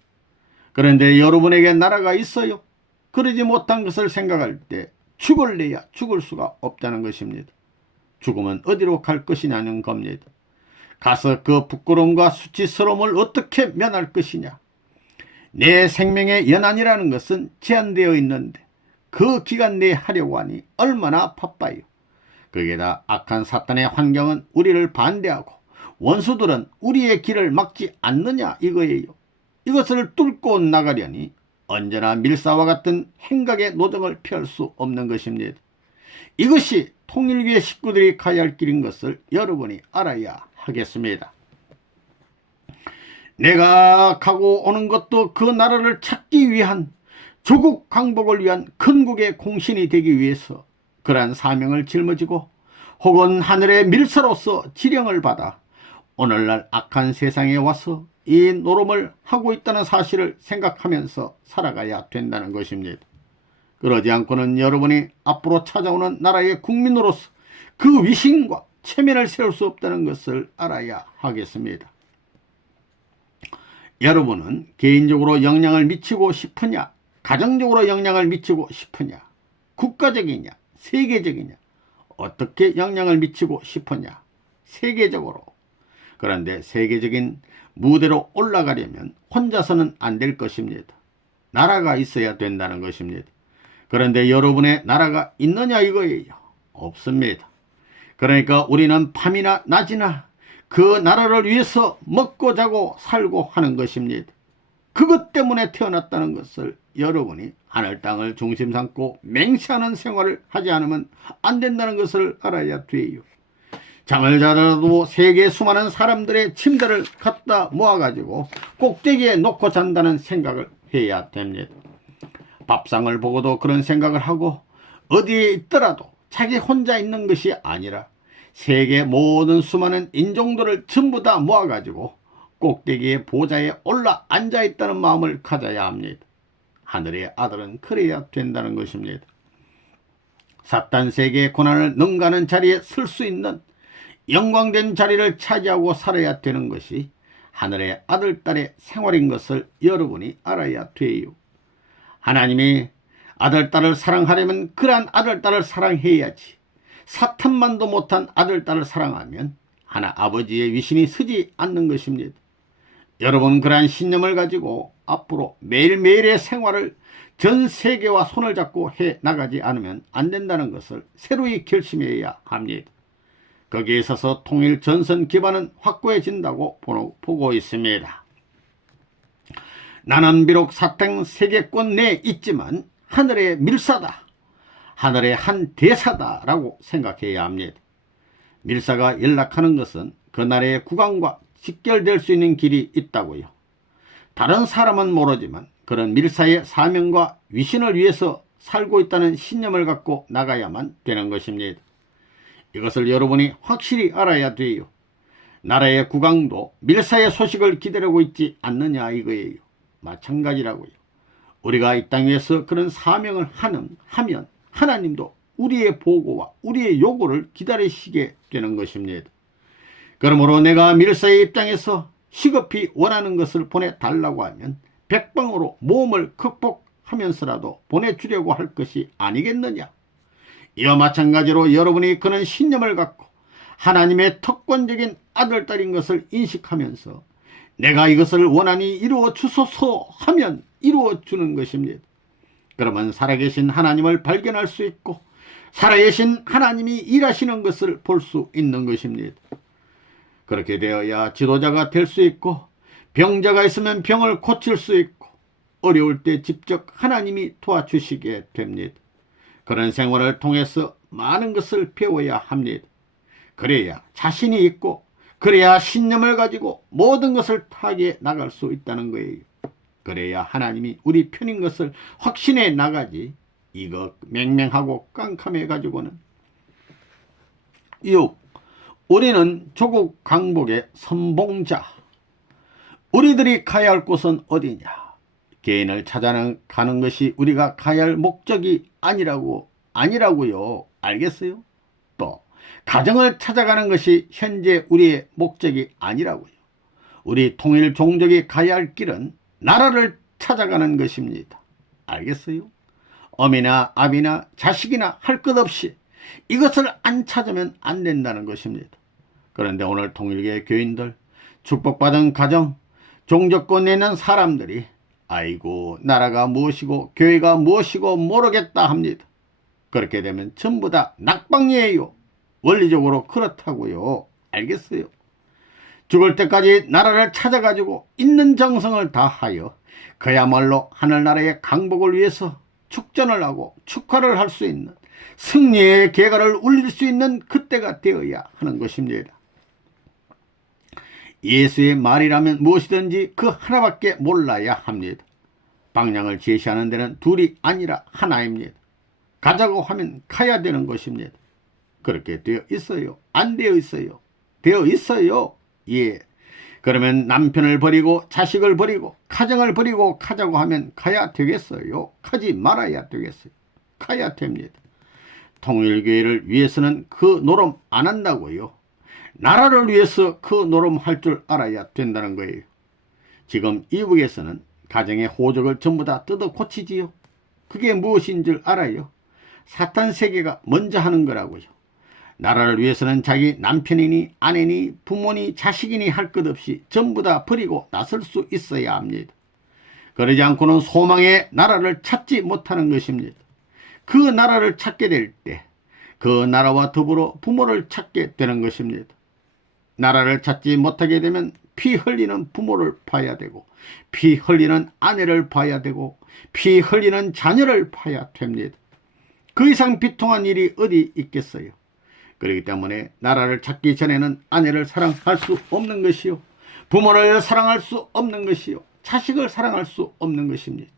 그런데 여러분에게 나라가 있어요? 그러지 못한 것을 생각할 때 죽을래야 죽을 수가 없다는 것입니다. 죽으면 어디로 갈 것이냐는 겁니다. 가서 그 부끄러움과 수치스러움을 어떻게 면할 것이냐. 내 생명의 연한이라는 것은 제한되어 있는데 그 기간 내에 하려고 하니 얼마나 바빠요. 거기에다 악한 사탄의 환경은 우리를 반대하고 원수들은 우리의 길을 막지 않느냐 이거예요. 이것을 뚫고 나가려니 언제나 밀사와 같은 행각의 노정을 피할 수 없는 것입니다. 이것이 통일교의 식구들이 가야 할 길인 것을 여러분이 알아야 하겠습니다. 내가 가고 오는 것도 그 나라를 찾기 위한 조국 강복을 위한 건국의 공신이 되기 위해서 그러한 사명을 짊어지고 혹은 하늘의 밀사로서 지령을 받아 오늘날 악한 세상에 와서 이 노름을 하고 있다는 사실을 생각하면서 살아가야 된다는 것입니다. 그러지 않고는 여러분이 앞으로 찾아오는 나라의 국민으로서 그 위신과 체면을 세울 수 없다는 것을 알아야 하겠습니다. 여러분은 개인적으로 영향을 미치고 싶으냐? 가정적으로 영향을 미치고 싶으냐? 국가적이냐? 세계적이냐? 어떻게 영향을 미치고 싶으냐? 세계적으로. 그런데 세계적인 무대로 올라가려면 혼자서는 안 될 것입니다. 나라가 있어야 된다는 것입니다. 그런데 여러분의 나라가 있느냐 이거예요. 없습니다. 그러니까 우리는 밤이나 낮이나 그 나라를 위해서 먹고 자고 살고 하는 것입니다. 그것 때문에 태어났다는 것을 여러분이 하늘 땅을 중심 삼고 맹세하는 생활을 하지 않으면 안 된다는 것을 알아야 돼요. 잠을 자더라도 세계 수많은 사람들의 침대를 갖다 모아가지고 꼭대기에 놓고 잔다는 생각을 해야 됩니다. 밥상을 보고도 그런 생각을 하고 어디에 있더라도 자기 혼자 있는 것이 아니라 세계 모든 수많은 인종들을 전부 다 모아가지고 꼭대기의 보좌에 올라 앉아있다는 마음을 가져야 합니다. 하늘의 아들은 그래야 된다는 것입니다. 사탄 세계의 고난을 능가하는 자리에 설 수 있는 영광된 자리를 차지하고 살아야 되는 것이 하늘의 아들, 딸의 생활인 것을 여러분이 알아야 돼요. 하나님이 아들, 딸을 사랑하려면 그러한 아들, 딸을 사랑해야지. 사탄만도 못한 아들, 딸을 사랑하면 하나 아버지의 위신이 서지 않는 것입니다. 여러분 그러한 신념을 가지고 앞으로 매일매일의 생활을 전 세계와 손을 잡고 해 나가지 않으면 안 된다는 것을 새로이 결심해야 합니다. 거기에 있어서 통일 전선 기반은 확고해진다고 보고 있습니다. 나는 비록 사탕 세계권 내에 있지만 하늘의 밀사다. 하늘의 한 대사다라고 생각해야 합니다. 밀사가 연락하는 것은 그 나라의 국왕과 직결될 수 있는 길이 있다고요. 다른 사람은 모르지만 그런 밀사의 사명과 위신을 위해서 살고 있다는 신념을 갖고 나가야만 되는 것입니다. 이것을 여러분이 확실히 알아야 돼요. 나라의 국왕도 밀사의 소식을 기다리고 있지 않느냐 이거예요. 마찬가지라고요. 우리가 이 땅 위에서 그런 사명을 하면 하나님도 우리의 보고와 우리의 요구를 기다리시게 되는 것입니다. 그러므로 내가 밀사의 입장에서 시급히 원하는 것을 보내달라고 하면 백방으로 모험을 극복하면서라도 보내주려고 할 것이 아니겠느냐. 이와 마찬가지로 여러분이 그런 신념을 갖고 하나님의 특권적인 아들딸인 것을 인식하면서 내가 이것을 원하니 이루어 주소서 하면 이루어 주는 것입니다. 그러면 살아계신 하나님을 발견할 수 있고 살아계신 하나님이 일하시는 것을 볼 수 있는 것입니다. 그렇게 되어야 지도자가 될 수 있고 병자가 있으면 병을 고칠 수 있고 어려울 때 직접 하나님이 도와주시게 됩니다. 그런 생활을 통해서 많은 것을 배워야 합니다. 그래야 자신이 있고 그래야 신념을 가지고 모든 것을 타개해 나갈 수 있다는 거예요. 그래야 하나님이 우리 편인 것을 확신해 나가지 이거 맹맹하고 깜깜해 가지고는. 6. 우리는 조국 강복의 선봉자. 우리들이 가야 할 곳은 어디냐? 개인을 찾아가는 것이 우리가 가야 할 목적이 아니라고요. 알겠어요? 또 가정을 찾아가는 것이 현재 우리의 목적이 아니라고요. 우리 통일 종족이 가야 할 길은 나라를 찾아가는 것입니다. 알겠어요? 어미나 아비나 자식이나 할 것 없이 이것을 안 찾으면 안 된다는 것입니다. 그런데 오늘 통일교회 교인들, 축복받은 가정, 종족권에 있는 사람들이 아이고 나라가 무엇이고 교회가 무엇이고 모르겠다 합니다. 그렇게 되면 전부 다 낙방이에요. 원리적으로 그렇다고요. 알겠어요? 죽을 때까지 나라를 찾아가지고 있는 정성을 다하여 그야말로 하늘나라의 강복을 위해서 축전을 하고 축하를 할 수 있는 승리의 계가를 울릴 수 있는 그때가 되어야 하는 것입니다. 예수의 말이라면 무엇이든지 그 하나밖에 몰라야 합니다. 방향을 제시하는 데는 둘이 아니라 하나입니다. 가자고 하면 가야 되는 것입니다. 그렇게 되어 있어요? 안 되어 있어요? 되어 있어요. 예. 그러면 남편을 버리고 자식을 버리고 가정을 버리고 가자고 하면 가야 되겠어요? 가지 말아야 되겠어요? 가야 됩니다. 통일교회를 위해서는 그 노름 안 한다고요. 나라를 위해서 그 노름 할 줄 알아야 된다는 거예요. 지금 이북에서는 가정의 호적을 전부 다 뜯어 고치지요. 그게 무엇인 줄 알아요? 사탄 세계가 먼저 하는 거라고요. 나라를 위해서는 자기 남편이니 아내니 부모니 자식이니 할 것 없이 전부 다 버리고 나설 수 있어야 합니다. 그러지 않고는 소망의 나라를 찾지 못하는 것입니다. 그 나라를 찾게 될 때 그 나라와 더불어 부모를 찾게 되는 것입니다. 나라를 찾지 못하게 되면 피 흘리는 부모를 봐야 되고 피 흘리는 아내를 봐야 되고 피 흘리는 자녀를 봐야 됩니다. 그 이상 비통한 일이 어디 있겠어요. 그렇기 때문에 나라를 찾기 전에는 아내를 사랑할 수 없는 것이요, 부모를 사랑할 수 없는 것이요, 자식을 사랑할 수 없는 것입니다.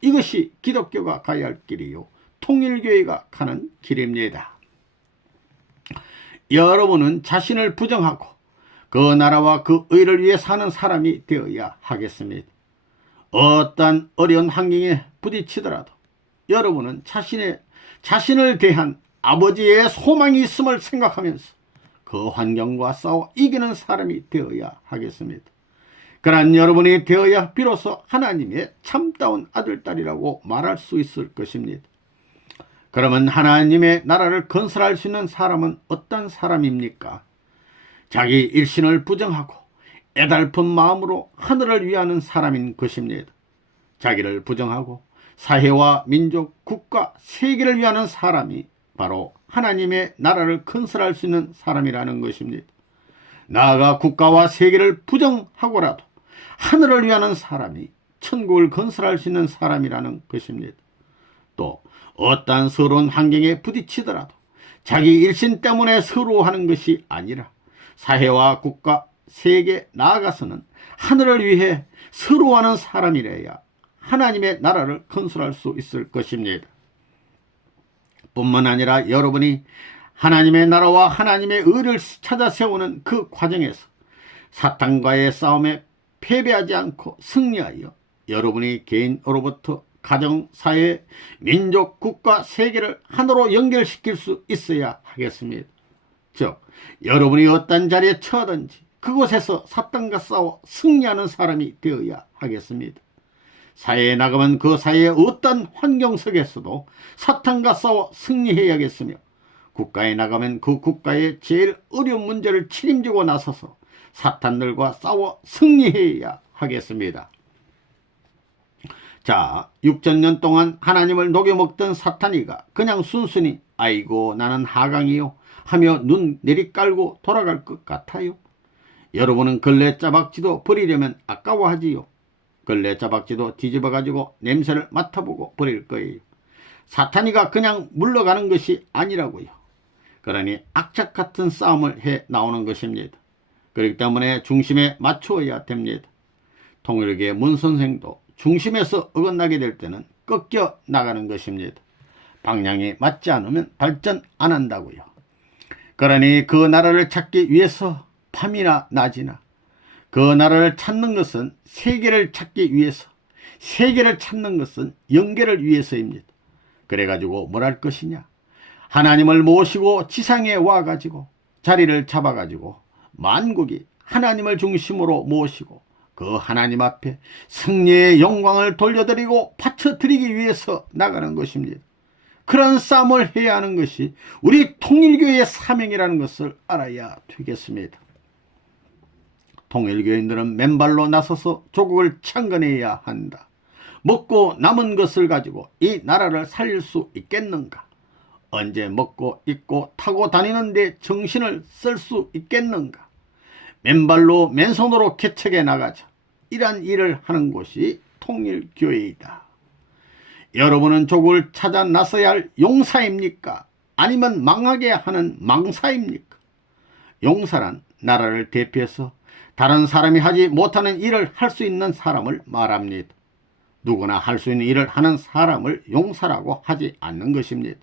이것이 기독교가 가야 할 길이요, 통일교회가 가는 길입니다. 여러분은 자신을 부정하고 그 나라와 그 의를 위해 사는 사람이 되어야 하겠습니다. 어떠한 어려운 환경에 부딪히더라도 여러분은 자신을 대한 아버지의 소망이 있음을 생각하면서 그 환경과 싸워 이기는 사람이 되어야 하겠습니다. 그러한 여러분이 되어야 비로소 하나님의 참다운 아들딸이라고 말할 수 있을 것입니다. 그러면 하나님의 나라를 건설할 수 있는 사람은 어떤 사람입니까? 자기 일신을 부정하고 애달픈 마음으로 하늘을 위하는 사람인 것입니다. 자기를 부정하고 사회와 민족, 국가, 세계를 위하는 사람이 바로 하나님의 나라를 건설할 수 있는 사람이라는 것입니다. 나아가 국가와 세계를 부정하고라도 하늘을 위하는 사람이 천국을 건설할 수 있는 사람이라는 것입니다. 또 어떠한 서러운 환경에 부딪히더라도 자기 일신 때문에 서러워하는 것이 아니라 사회와 국가, 세계, 나아가서는 하늘을 위해 서러워하는 사람이라야 하나님의 나라를 건설할 수 있을 것입니다. 뿐만 아니라 여러분이 하나님의 나라와 하나님의 의를 찾아 세우는 그 과정에서 사탄과의 싸움에 패배하지 않고 승리하여 여러분이 개인으로부터 가정, 사회, 민족, 국가, 세계를 하나로 연결시킬 수 있어야 하겠습니다. 즉 여러분이 어떤 자리에 처하든지 그곳에서 사탄과 싸워 승리하는 사람이 되어야 하겠습니다. 사회에 나가면 그 사회의 어떤 환경 속에서도 사탄과 싸워 승리해야겠으며, 국가에 나가면 그 국가의 제일 어려운 문제를 책임지고 나서서 사탄들과 싸워 승리해야 하겠습니다. 자, 6,000년 동안 하나님을 녹여먹던 사탄이가 그냥 순순히 아이고 나는 하강이요 하며 눈 내리깔고 돌아갈 것 같아요? 여러분은 걸레 짜박지도 버리려면 아까워하지요. 걸레 짜박지도 뒤집어가지고 냄새를 맡아보고 버릴 거예요. 사탄이가 그냥 물러가는 것이 아니라고요. 그러니 악착 같은 싸움을 해 나오는 것입니다. 그렇기 때문에 중심에 맞추어야 됩니다. 통일교의 문 선생도 중심에서 어긋나게 될 때는 꺾여 나가는 것입니다. 방향이 맞지 않으면 발전 안 한다고요. 그러니 그 나라를 찾기 위해서 밤이나 낮이나 그 나라를 찾는 것은 세계를 찾기 위해서, 세계를 찾는 것은 영계를 위해서입니다. 그래가지고 뭘 할 것이냐? 하나님을 모시고 지상에 와가지고 자리를 잡아가지고 만국이 하나님을 중심으로 모시고 그 하나님 앞에 승리의 영광을 돌려드리고 바쳐드리기 위해서 나가는 것입니다. 그런 싸움을 해야 하는 것이 우리 통일교의 사명이라는 것을 알아야 되겠습니다. 통일교인들은 맨발로 나서서 조국을 창건해야 한다. 먹고 남은 것을 가지고 이 나라를 살릴 수 있겠는가? 언제 먹고 입고 타고 다니는데 정신을 쓸 수 있겠는가? 맨발로 맨손으로 개척해 나가자. 이러한 일을 하는 곳이 통일교회이다. 여러분은 조국을 찾아 나서야 할 용사입니까? 아니면 망하게 하는 망사입니까? 용사란 나라를 대표해서 다른 사람이 하지 못하는 일을 할 수 있는 사람을 말합니다. 누구나 할 수 있는 일을 하는 사람을 용사라고 하지 않는 것입니다.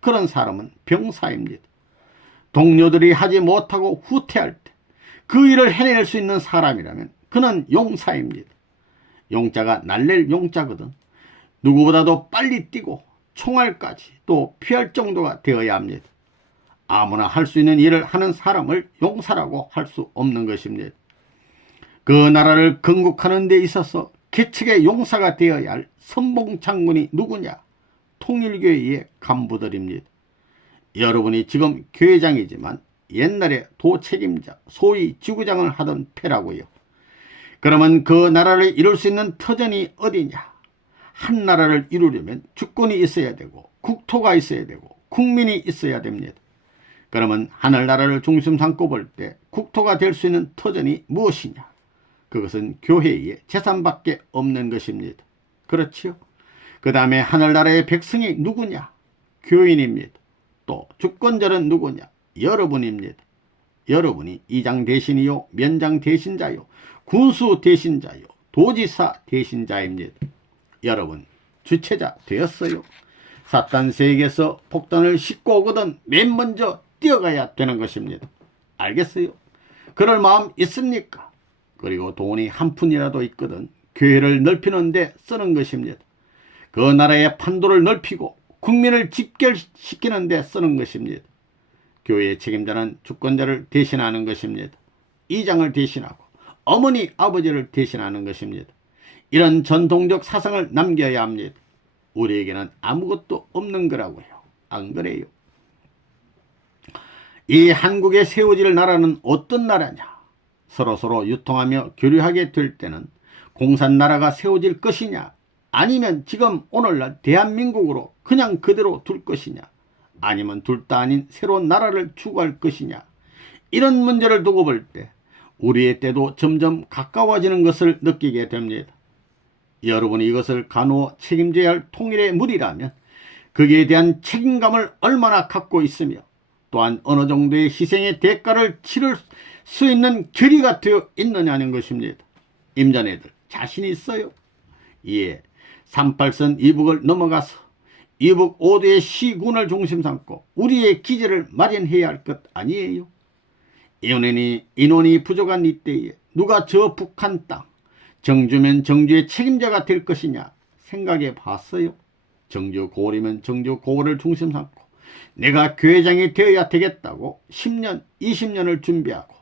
그런 사람은 병사입니다. 동료들이 하지 못하고 후퇴할 때 그 일을 해낼 수 있는 사람이라면 그는 용사입니다. 용자가 날릴 용자거든. 누구보다도 빨리 뛰고 총알까지 또 피할 정도가 되어야 합니다. 아무나 할 수 있는 일을 하는 사람을 용사라고 할 수 없는 것입니다. 그 나라를 건국하는 데 있어서 개척의 용사가 되어야 할 선봉장군이 누구냐? 통일교회의 간부들입니다. 여러분이 지금 교회장이지만 옛날에 도책임자, 소위 지구장을 하던 패라고요. 그러면 그 나라를 이룰 수 있는 터전이 어디냐? 한 나라를 이루려면 주권이 있어야 되고 국토가 있어야 되고 국민이 있어야 됩니다. 그러면 하늘나라를 중심 삼고 볼 때 국토가 될 수 있는 터전이 무엇이냐? 그것은 교회의 재산밖에 없는 것입니다. 그렇지요? 그 다음에 하늘나라의 백성이 누구냐? 교인입니다. 또 주권자는 누구냐? 여러분입니다. 여러분이 이장 대신이요, 면장 대신자요, 군수 대신자요, 도지사 대신자입니다. 여러분 주체자 되었어요. 사탄 세계에서 폭탄을 싣고 오거든 맨 먼저 뛰어가야 되는 것입니다. 알겠어요? 그럴 마음 있습니까? 그리고 돈이 한 푼이라도 있거든 교회를 넓히는 데 쓰는 것입니다. 그 나라의 판도를 넓히고 국민을 집결시키는 데 쓰는 것입니다. 교회의 책임자는 주권자를 대신하는 것입니다. 이장을 대신하고 어머니 아버지를 대신하는 것입니다. 이런 전통적 사상을 남겨야 합니다. 우리에게는 아무것도 없는 거라고요. 안 그래요? 이 한국에 세워질 나라는 어떤 나라냐? 서로서로 유통하며 교류하게 될 때는 공산나라가 세워질 것이냐? 아니면 지금 오늘날 대한민국으로 그냥 그대로 둘 것이냐? 아니면 둘 다 아닌 새로운 나라를 추구할 것이냐? 이런 문제를 두고 볼 때 우리의 때도 점점 가까워지는 것을 느끼게 됩니다. 여러분이 이것을 간호 책임져야 할 통일의 물이라면 거기에 대한 책임감을 얼마나 갖고 있으며 또한 어느 정도의 희생의 대가를 치를 수 있는 결의가 되어 있느냐는 것입니다. 임자네들 자신 있어요? 예, 38선 이북을 넘어가서 이북 5대의 시군을 중심 삼고 우리의 기지를 마련해야 할 것 아니에요? 인원이 부족한 이때에 누가 저 북한 땅 정주면 정주의 책임자가 될 것이냐 생각해 봤어요? 정주 고을이면 정주 고을을 중심 삼고 내가 교회장이 되어야 되겠다고 10년, 20년을 준비하고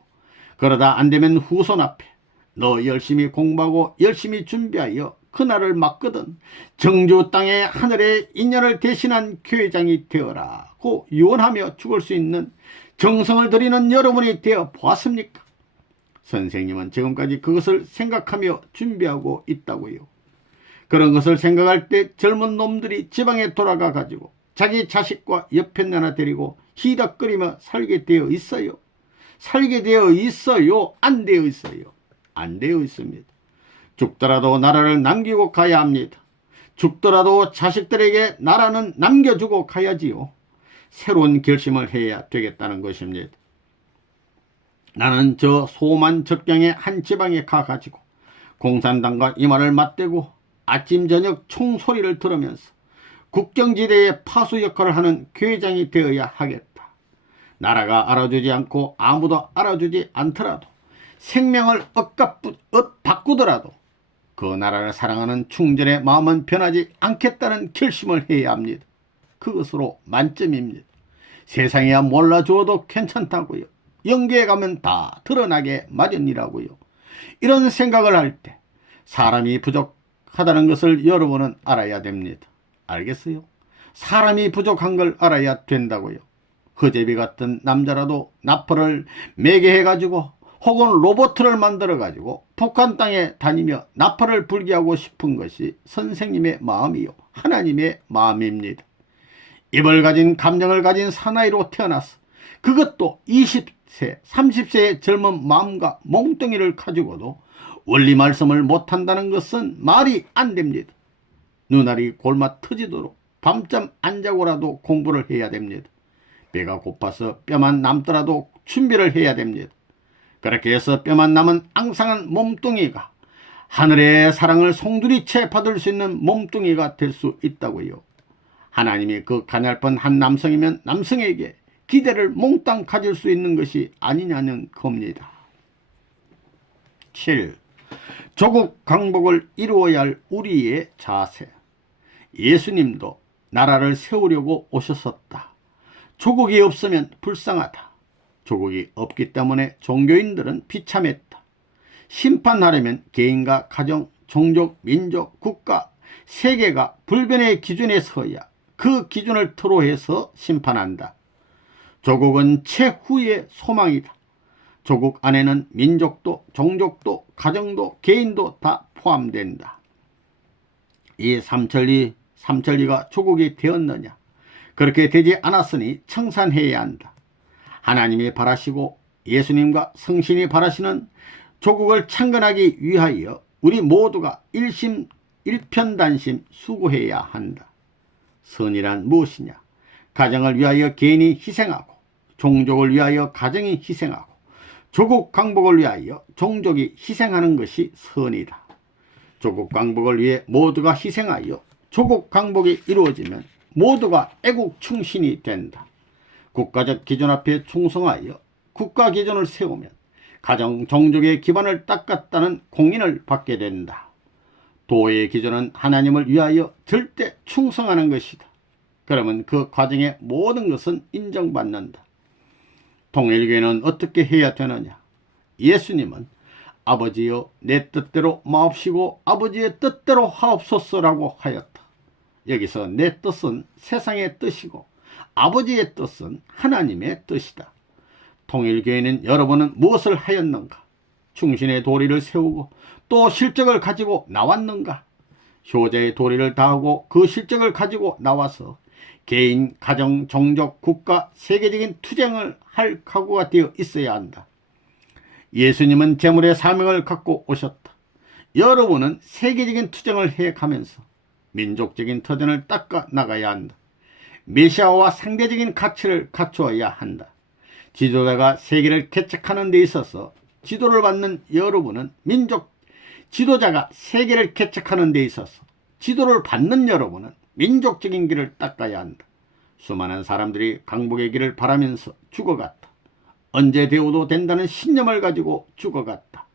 그러다 안되면 후손 앞에 너 열심히 공부하고 열심히 준비하여 그날을 막거든 정주 땅의 하늘의 인연을 대신한 교회장이 되어라고 유언하며 죽을 수 있는 정성을 들이는 여러분이 되어 보았습니까? 선생님은 지금까지 그것을 생각하며 준비하고 있다고요. 그런 것을 생각할 때 젊은 놈들이 지방에 돌아가 가지고 자기 자식과 옆에 나라 데리고 히덕거리며 살게 되어 있어요. 살게 되어 있어요? 안 되어 있어요? 안 되어 있습니다. 죽더라도 나라를 남기고 가야 합니다. 죽더라도 자식들에게 나라는 남겨주고 가야지요. 새로운 결심을 해야 되겠다는 것입니다. 나는 저 소만 적경의 한 지방에 가가지고 공산당과 이마를 맞대고 아침 저녁 총소리를 들으면서 국경지대의 파수 역할을 하는 교회장이 되어야 하겠다. 나라가 알아주지 않고 아무도 알아주지 않더라도 생명을 바꾸더라도 그 나라를 사랑하는 충전의 마음은 변하지 않겠다는 결심을 해야 합니다. 그것으로 만점입니다. 세상이야 몰라주어도 괜찮다고요. 연계에 가면 다 드러나게 마련이라고요. 이런 생각을 할 때 사람이 부족하다는 것을 여러분은 알아야 됩니다. 알겠어요? 사람이 부족한 걸 알아야 된다고요. 허재비 같은 남자라도 나팔을 매게 해가지고 혹은 로봇을 만들어가지고 북한 땅에 다니며 나팔을 불게 하고 싶은 것이 선생님의 마음이요. 하나님의 마음입니다. 입을 가진 감정을 가진 사나이로 태어나서 그것도 20세, 30세의 젊은 마음과 몽뚱이를 가지고도 원리 말씀을 못한다는 것은 말이 안 됩니다. 눈알이 골마 터지도록 밤잠 안 자고라도 공부를 해야 됩니다. 배가 고파서 뼈만 남더라도 준비를 해야 됩니다. 그렇게 해서 뼈만 남은 앙상한 몸뚱이가 하늘의 사랑을 송두리째 받을 수 있는 몸뚱이가 될 수 있다고요. 하나님이 그 가냘픈 한 남성이면 남성에게 기대를 몽땅 가질 수 있는 것이 아니냐는 겁니다. 7. 조국 강복을 이루어야 할 우리의 자세. 예수님도 나라를 세우려고 오셨었다. 조국이 없으면 불쌍하다. 조국이 없기 때문에 종교인들은 비참했다. 심판하려면 개인과 가정, 종족, 민족, 국가, 세계가 불변의 기준에 서야 그 기준을 토로해서 심판한다. 조국은 최후의 소망이다. 조국 안에는 민족도, 종족도, 가정도, 개인도 다 포함된다. 이 삼천리가 조국이 되었느냐? 그렇게 되지 않았으니 청산해야 한다. 하나님이 바라시고 예수님과 성신이 바라시는 조국을 창건하기 위하여 우리 모두가 일편단심 수고해야 한다. 선이란 무엇이냐? 가정을 위하여 개인이 희생하고 종족을 위하여 가정이 희생하고 조국 강복을 위하여 종족이 희생하는 것이 선이다. 조국 강복을 위해 모두가 희생하여 조국 강복이 이루어지면 모두가 애국 충신이 된다. 국가적 기준 앞에 충성하여 국가 기준을 세우면 가정, 종족의 기반을 닦았다는 공인을 받게 된다. 도의 기준은 하나님을 위하여 절대 충성하는 것이다. 그러면 그 과정의 모든 것은 인정받는다. 통일교회는 어떻게 해야 되느냐? 예수님은 아버지여 내 뜻대로 마옵시고 아버지의 뜻대로 하옵소서라고 하였다. 여기서 내 뜻은 세상의 뜻이고 아버지의 뜻은 하나님의 뜻이다. 통일교회는 여러분은 무엇을 하였는가? 충신의 도리를 세우고 또 실적을 가지고 나왔는가? 효자의 도리를 다하고 그 실적을 가지고 나와서 개인, 가정, 종족, 국가, 세계적인 투쟁을 할 각오가 되어 있어야 한다. 예수님은 재물의 사명을 갖고 오셨다. 여러분은 세계적인 투쟁을 해가면서 민족적인 터전을 닦아 나가야 한다. 메시아와 상대적인 가치를 갖추어야 한다. 지도자가 세계를 개척하는 데 있어서 지도를 받는 여러분은 지도자가 세계를 개척하는 데 있어서 지도를 받는 여러분은 민족적인 길을 닦아야 한다. 수많은 사람들이 강복의 길을 바라면서 죽어갔다. 언제 되어도 된다는 신념을 가지고 죽어갔다.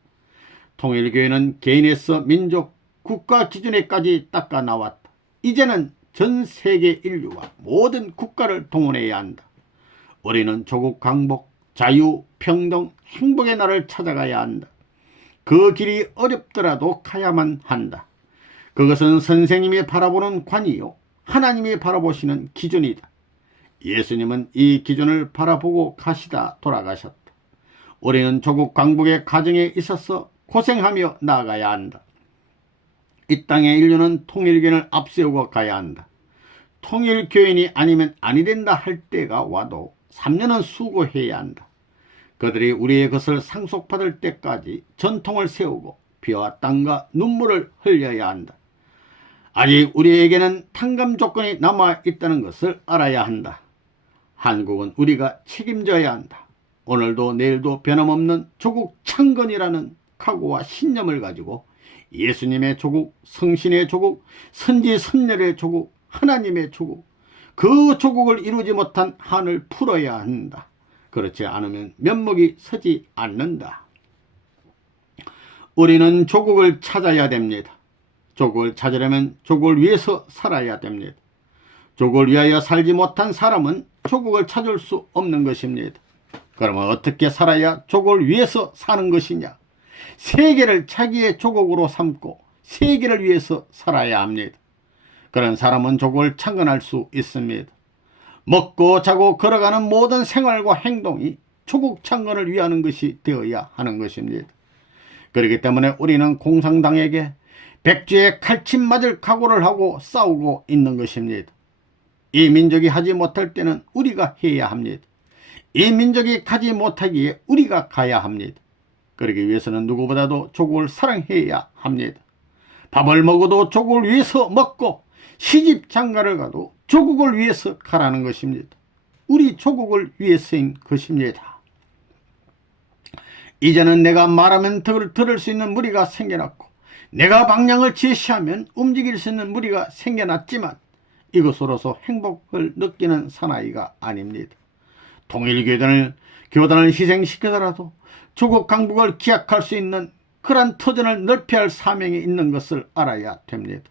통일교회는 개인에서 민족, 국가 기준에까지 닦아 나왔다. 이제는 전 세계 인류와 모든 국가를 동원해야 한다. 우리는 조국 강복, 자유, 평등, 행복의 날을 찾아가야 한다. 그 길이 어렵더라도 가야만 한다. 그것은 선생님이 바라보는 관이요, 하나님이 바라보시는 기준이다. 예수님은 이 기준을 바라보고 가시다 돌아가셨다. 우리는 조국 강복의 과정에 있어서 고생하며 나아가야 한다. 이 땅의 인류는 통일교회를 앞세우고 가야 한다. 통일교인이 아니면 아니 된다 할 때가 와도 3년은 수고해야 한다. 그들이 우리의 것을 상속받을 때까지 전통을 세우고 피와 땀과 눈물을 흘려야 한다. 아직 우리에게는 탕감 조건이 남아있다는 것을 알아야 한다. 한국은 우리가 책임져야 한다. 오늘도 내일도 변함없는 조국 창건이라는 각오와 신념을 가지고 예수님의 조국, 성신의 조국, 선지선열의 조국, 하나님의 조국, 그 조국을 이루지 못한 한을 풀어야 한다. 그렇지 않으면 면목이 서지 않는다. 우리는 조국을 찾아야 됩니다. 조국을 찾으려면 조국을 위해서 살아야 됩니다. 조국을 위하여 살지 못한 사람은 조국을 찾을 수 없는 것입니다. 그러면 어떻게 살아야 조국을 위해서 사는 것이냐? 세계를 자기의 조국으로 삼고 세계를 위해서 살아야 합니다. 그런 사람은 조국을 창건할 수 있습니다. 먹고 자고 걸어가는 모든 생활과 행동이 조국 창건을 위하는 것이 되어야 하는 것입니다. 그렇기 때문에 우리는 공산당에게 백주에 칼침 맞을 각오를 하고 싸우고 있는 것입니다. 이 민족이 하지 못할 때는 우리가 해야 합니다. 이 민족이 가지 못하기에 우리가 가야 합니다. 그러기 위해서는 누구보다도 조국을 사랑해야 합니다. 밥을 먹어도 조국을 위해서 먹고 시집 장가를 가도 조국을 위해서 가라는 것입니다. 우리 조국을 위해서인 것입니다. 이제는 내가 말하면 들을 수 있는 무리가 생겨났고 내가 방향을 제시하면 움직일 수 있는 무리가 생겨났지만 이것으로서 행복을 느끼는 사나이가 아닙니다. 통일교단을 희생시켜서라도 조국 강북을 기약할 수 있는 그러한 터전을 넓혀야 할 사명이 있는 것을 알아야 됩니다.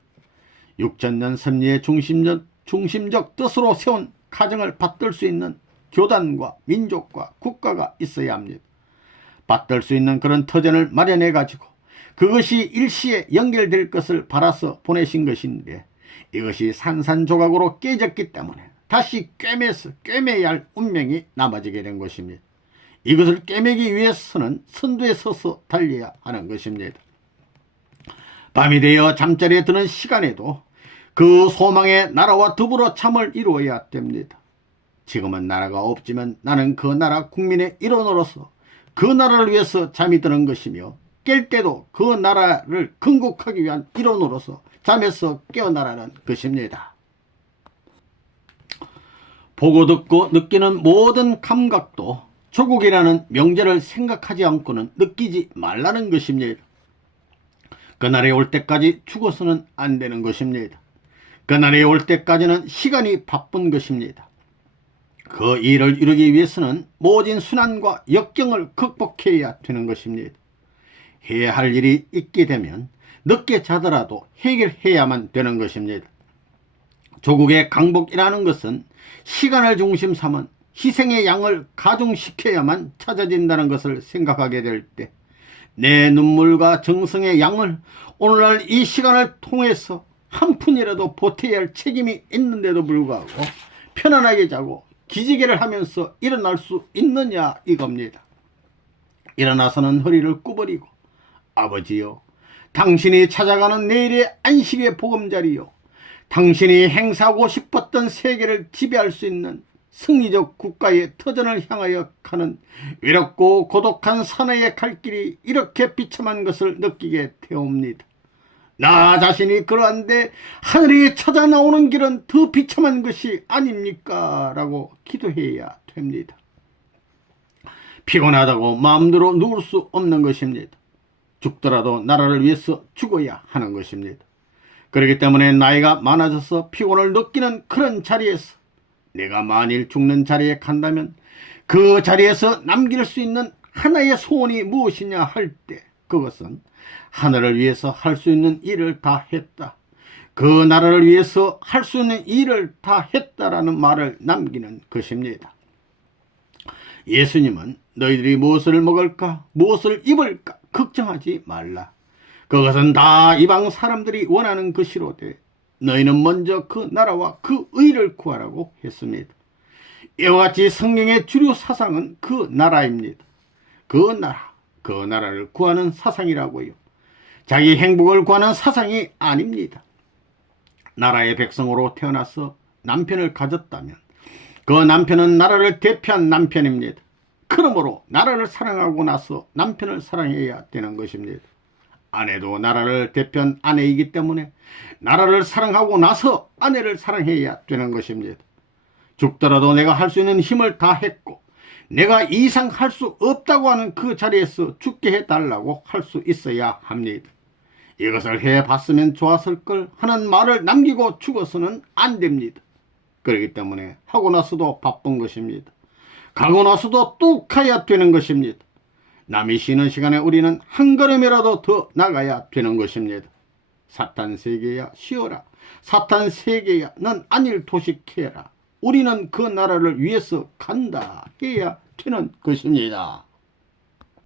6천년 섭리의 중심적 뜻으로 세운 가정을 받들 수 있는 교단과 민족과 국가가 있어야 합니다. 받들 수 있는 그런 터전을 마련해 가지고 그것이 일시에 연결될 것을 바라서 보내신 것인데 이것이 산산조각으로 깨졌기 때문에 다시 꿰매야 할 운명이 남아지게 된 것입니다. 이것을 꿰매기 위해서는 선두에 서서 달려야 하는 것입니다. 밤이 되어 잠자리에 드는 시간에도 그 소망의 나라와 더불어 잠을 이루어야 됩니다. 지금은 나라가 없지만 나는 그 나라 국민의 일원으로서 그 나라를 위해서 잠이 드는 것이며 깰 때도 그 나라를 건국하기 위한 일원으로서 잠에서 깨어나라는 것입니다. 보고 듣고 느끼는 모든 감각도 조국이라는 명제를 생각하지 않고는 느끼지 말라는 것입니다. 그날이 올 때까지 죽어서는 안 되는 것입니다. 그날이 올 때까지는 시간이 바쁜 것입니다. 그 일을 이루기 위해서는 모진 순환과 역경을 극복해야 되는 것입니다. 해야 할 일이 있게 되면 늦게 자더라도 해결해야만 되는 것입니다. 조국의 강복이라는 것은 시간을 중심 삼은 희생의 양을 가중시켜야만 찾아진다는 것을 생각하게 될 때 내 눈물과 정성의 양을 오늘날 이 시간을 통해서 한 푼이라도 보태야 할 책임이 있는데도 불구하고 편안하게 자고 기지개를 하면서 일어날 수 있느냐 이겁니다. 일어나서는 허리를 구부리고 아버지여, 당신이 찾아가는 내일의 안식의 보금자리요, 당신이 행사하고 싶었던 세계를 지배할 수 있는 승리적 국가의 터전을 향하여 가는 외롭고 고독한 사나이의 갈 길이 이렇게 비참한 것을 느끼게 되옵니다. 나 자신이 그러한데 하늘이 찾아 나오는 길은 더 비참한 것이 아닙니까? 라고 기도해야 됩니다. 피곤하다고 마음대로 누울 수 없는 것입니다. 죽더라도 나라를 위해서 죽어야 하는 것입니다. 그렇기 때문에 나이가 많아져서 피곤을 느끼는 그런 자리에서 내가 만일 죽는 자리에 간다면 그 자리에서 남길 수 있는 하나의 소원이 무엇이냐 할 때 그것은 하늘을 위해서 할 수 있는 일을 다 했다. 그 나라를 위해서 할 수 있는 일을 다 했다라는 말을 남기는 것입니다. 예수님은 너희들이 무엇을 먹을까 무엇을 입을까 걱정하지 말라. 그것은 다 이방 사람들이 원하는 것이로되 너희는 먼저 그 나라와 그 의를 구하라고 했습니다. 이와 같이 성경의 주류 사상은 그 나라입니다. 그 나라를 구하는 사상이라고요. 자기 행복을 구하는 사상이 아닙니다. 나라의 백성으로 태어나서 남편을 가졌다면 그 남편은 나라를 대표한 남편입니다. 그러므로 나라를 사랑하고 나서 남편을 사랑해야 되는 것입니다. 아내도 나라를 대표한 아내이기 때문에 나라를 사랑하고 나서 아내를 사랑해야 되는 것입니다. 죽더라도 내가 할 수 있는 힘을 다 했고 내가 이상 할 수 없다고 하는 그 자리에서 죽게 해달라고 할 수 있어야 합니다. 이것을 해봤으면 좋았을 걸 하는 말을 남기고 죽어서는 안 됩니다. 그렇기 때문에 하고 나서도 바쁜 것입니다. 가고 나서도 뚝 가야 되는 것입니다. 남이 쉬는 시간에 우리는 한 걸음이라도 더 나가야 되는 것입니다. 사탄 세계야 쉬어라. 사탄 세계야 넌 안일 도식해라. 우리는 그 나라를 위해서 간다 해야 되는 것입니다.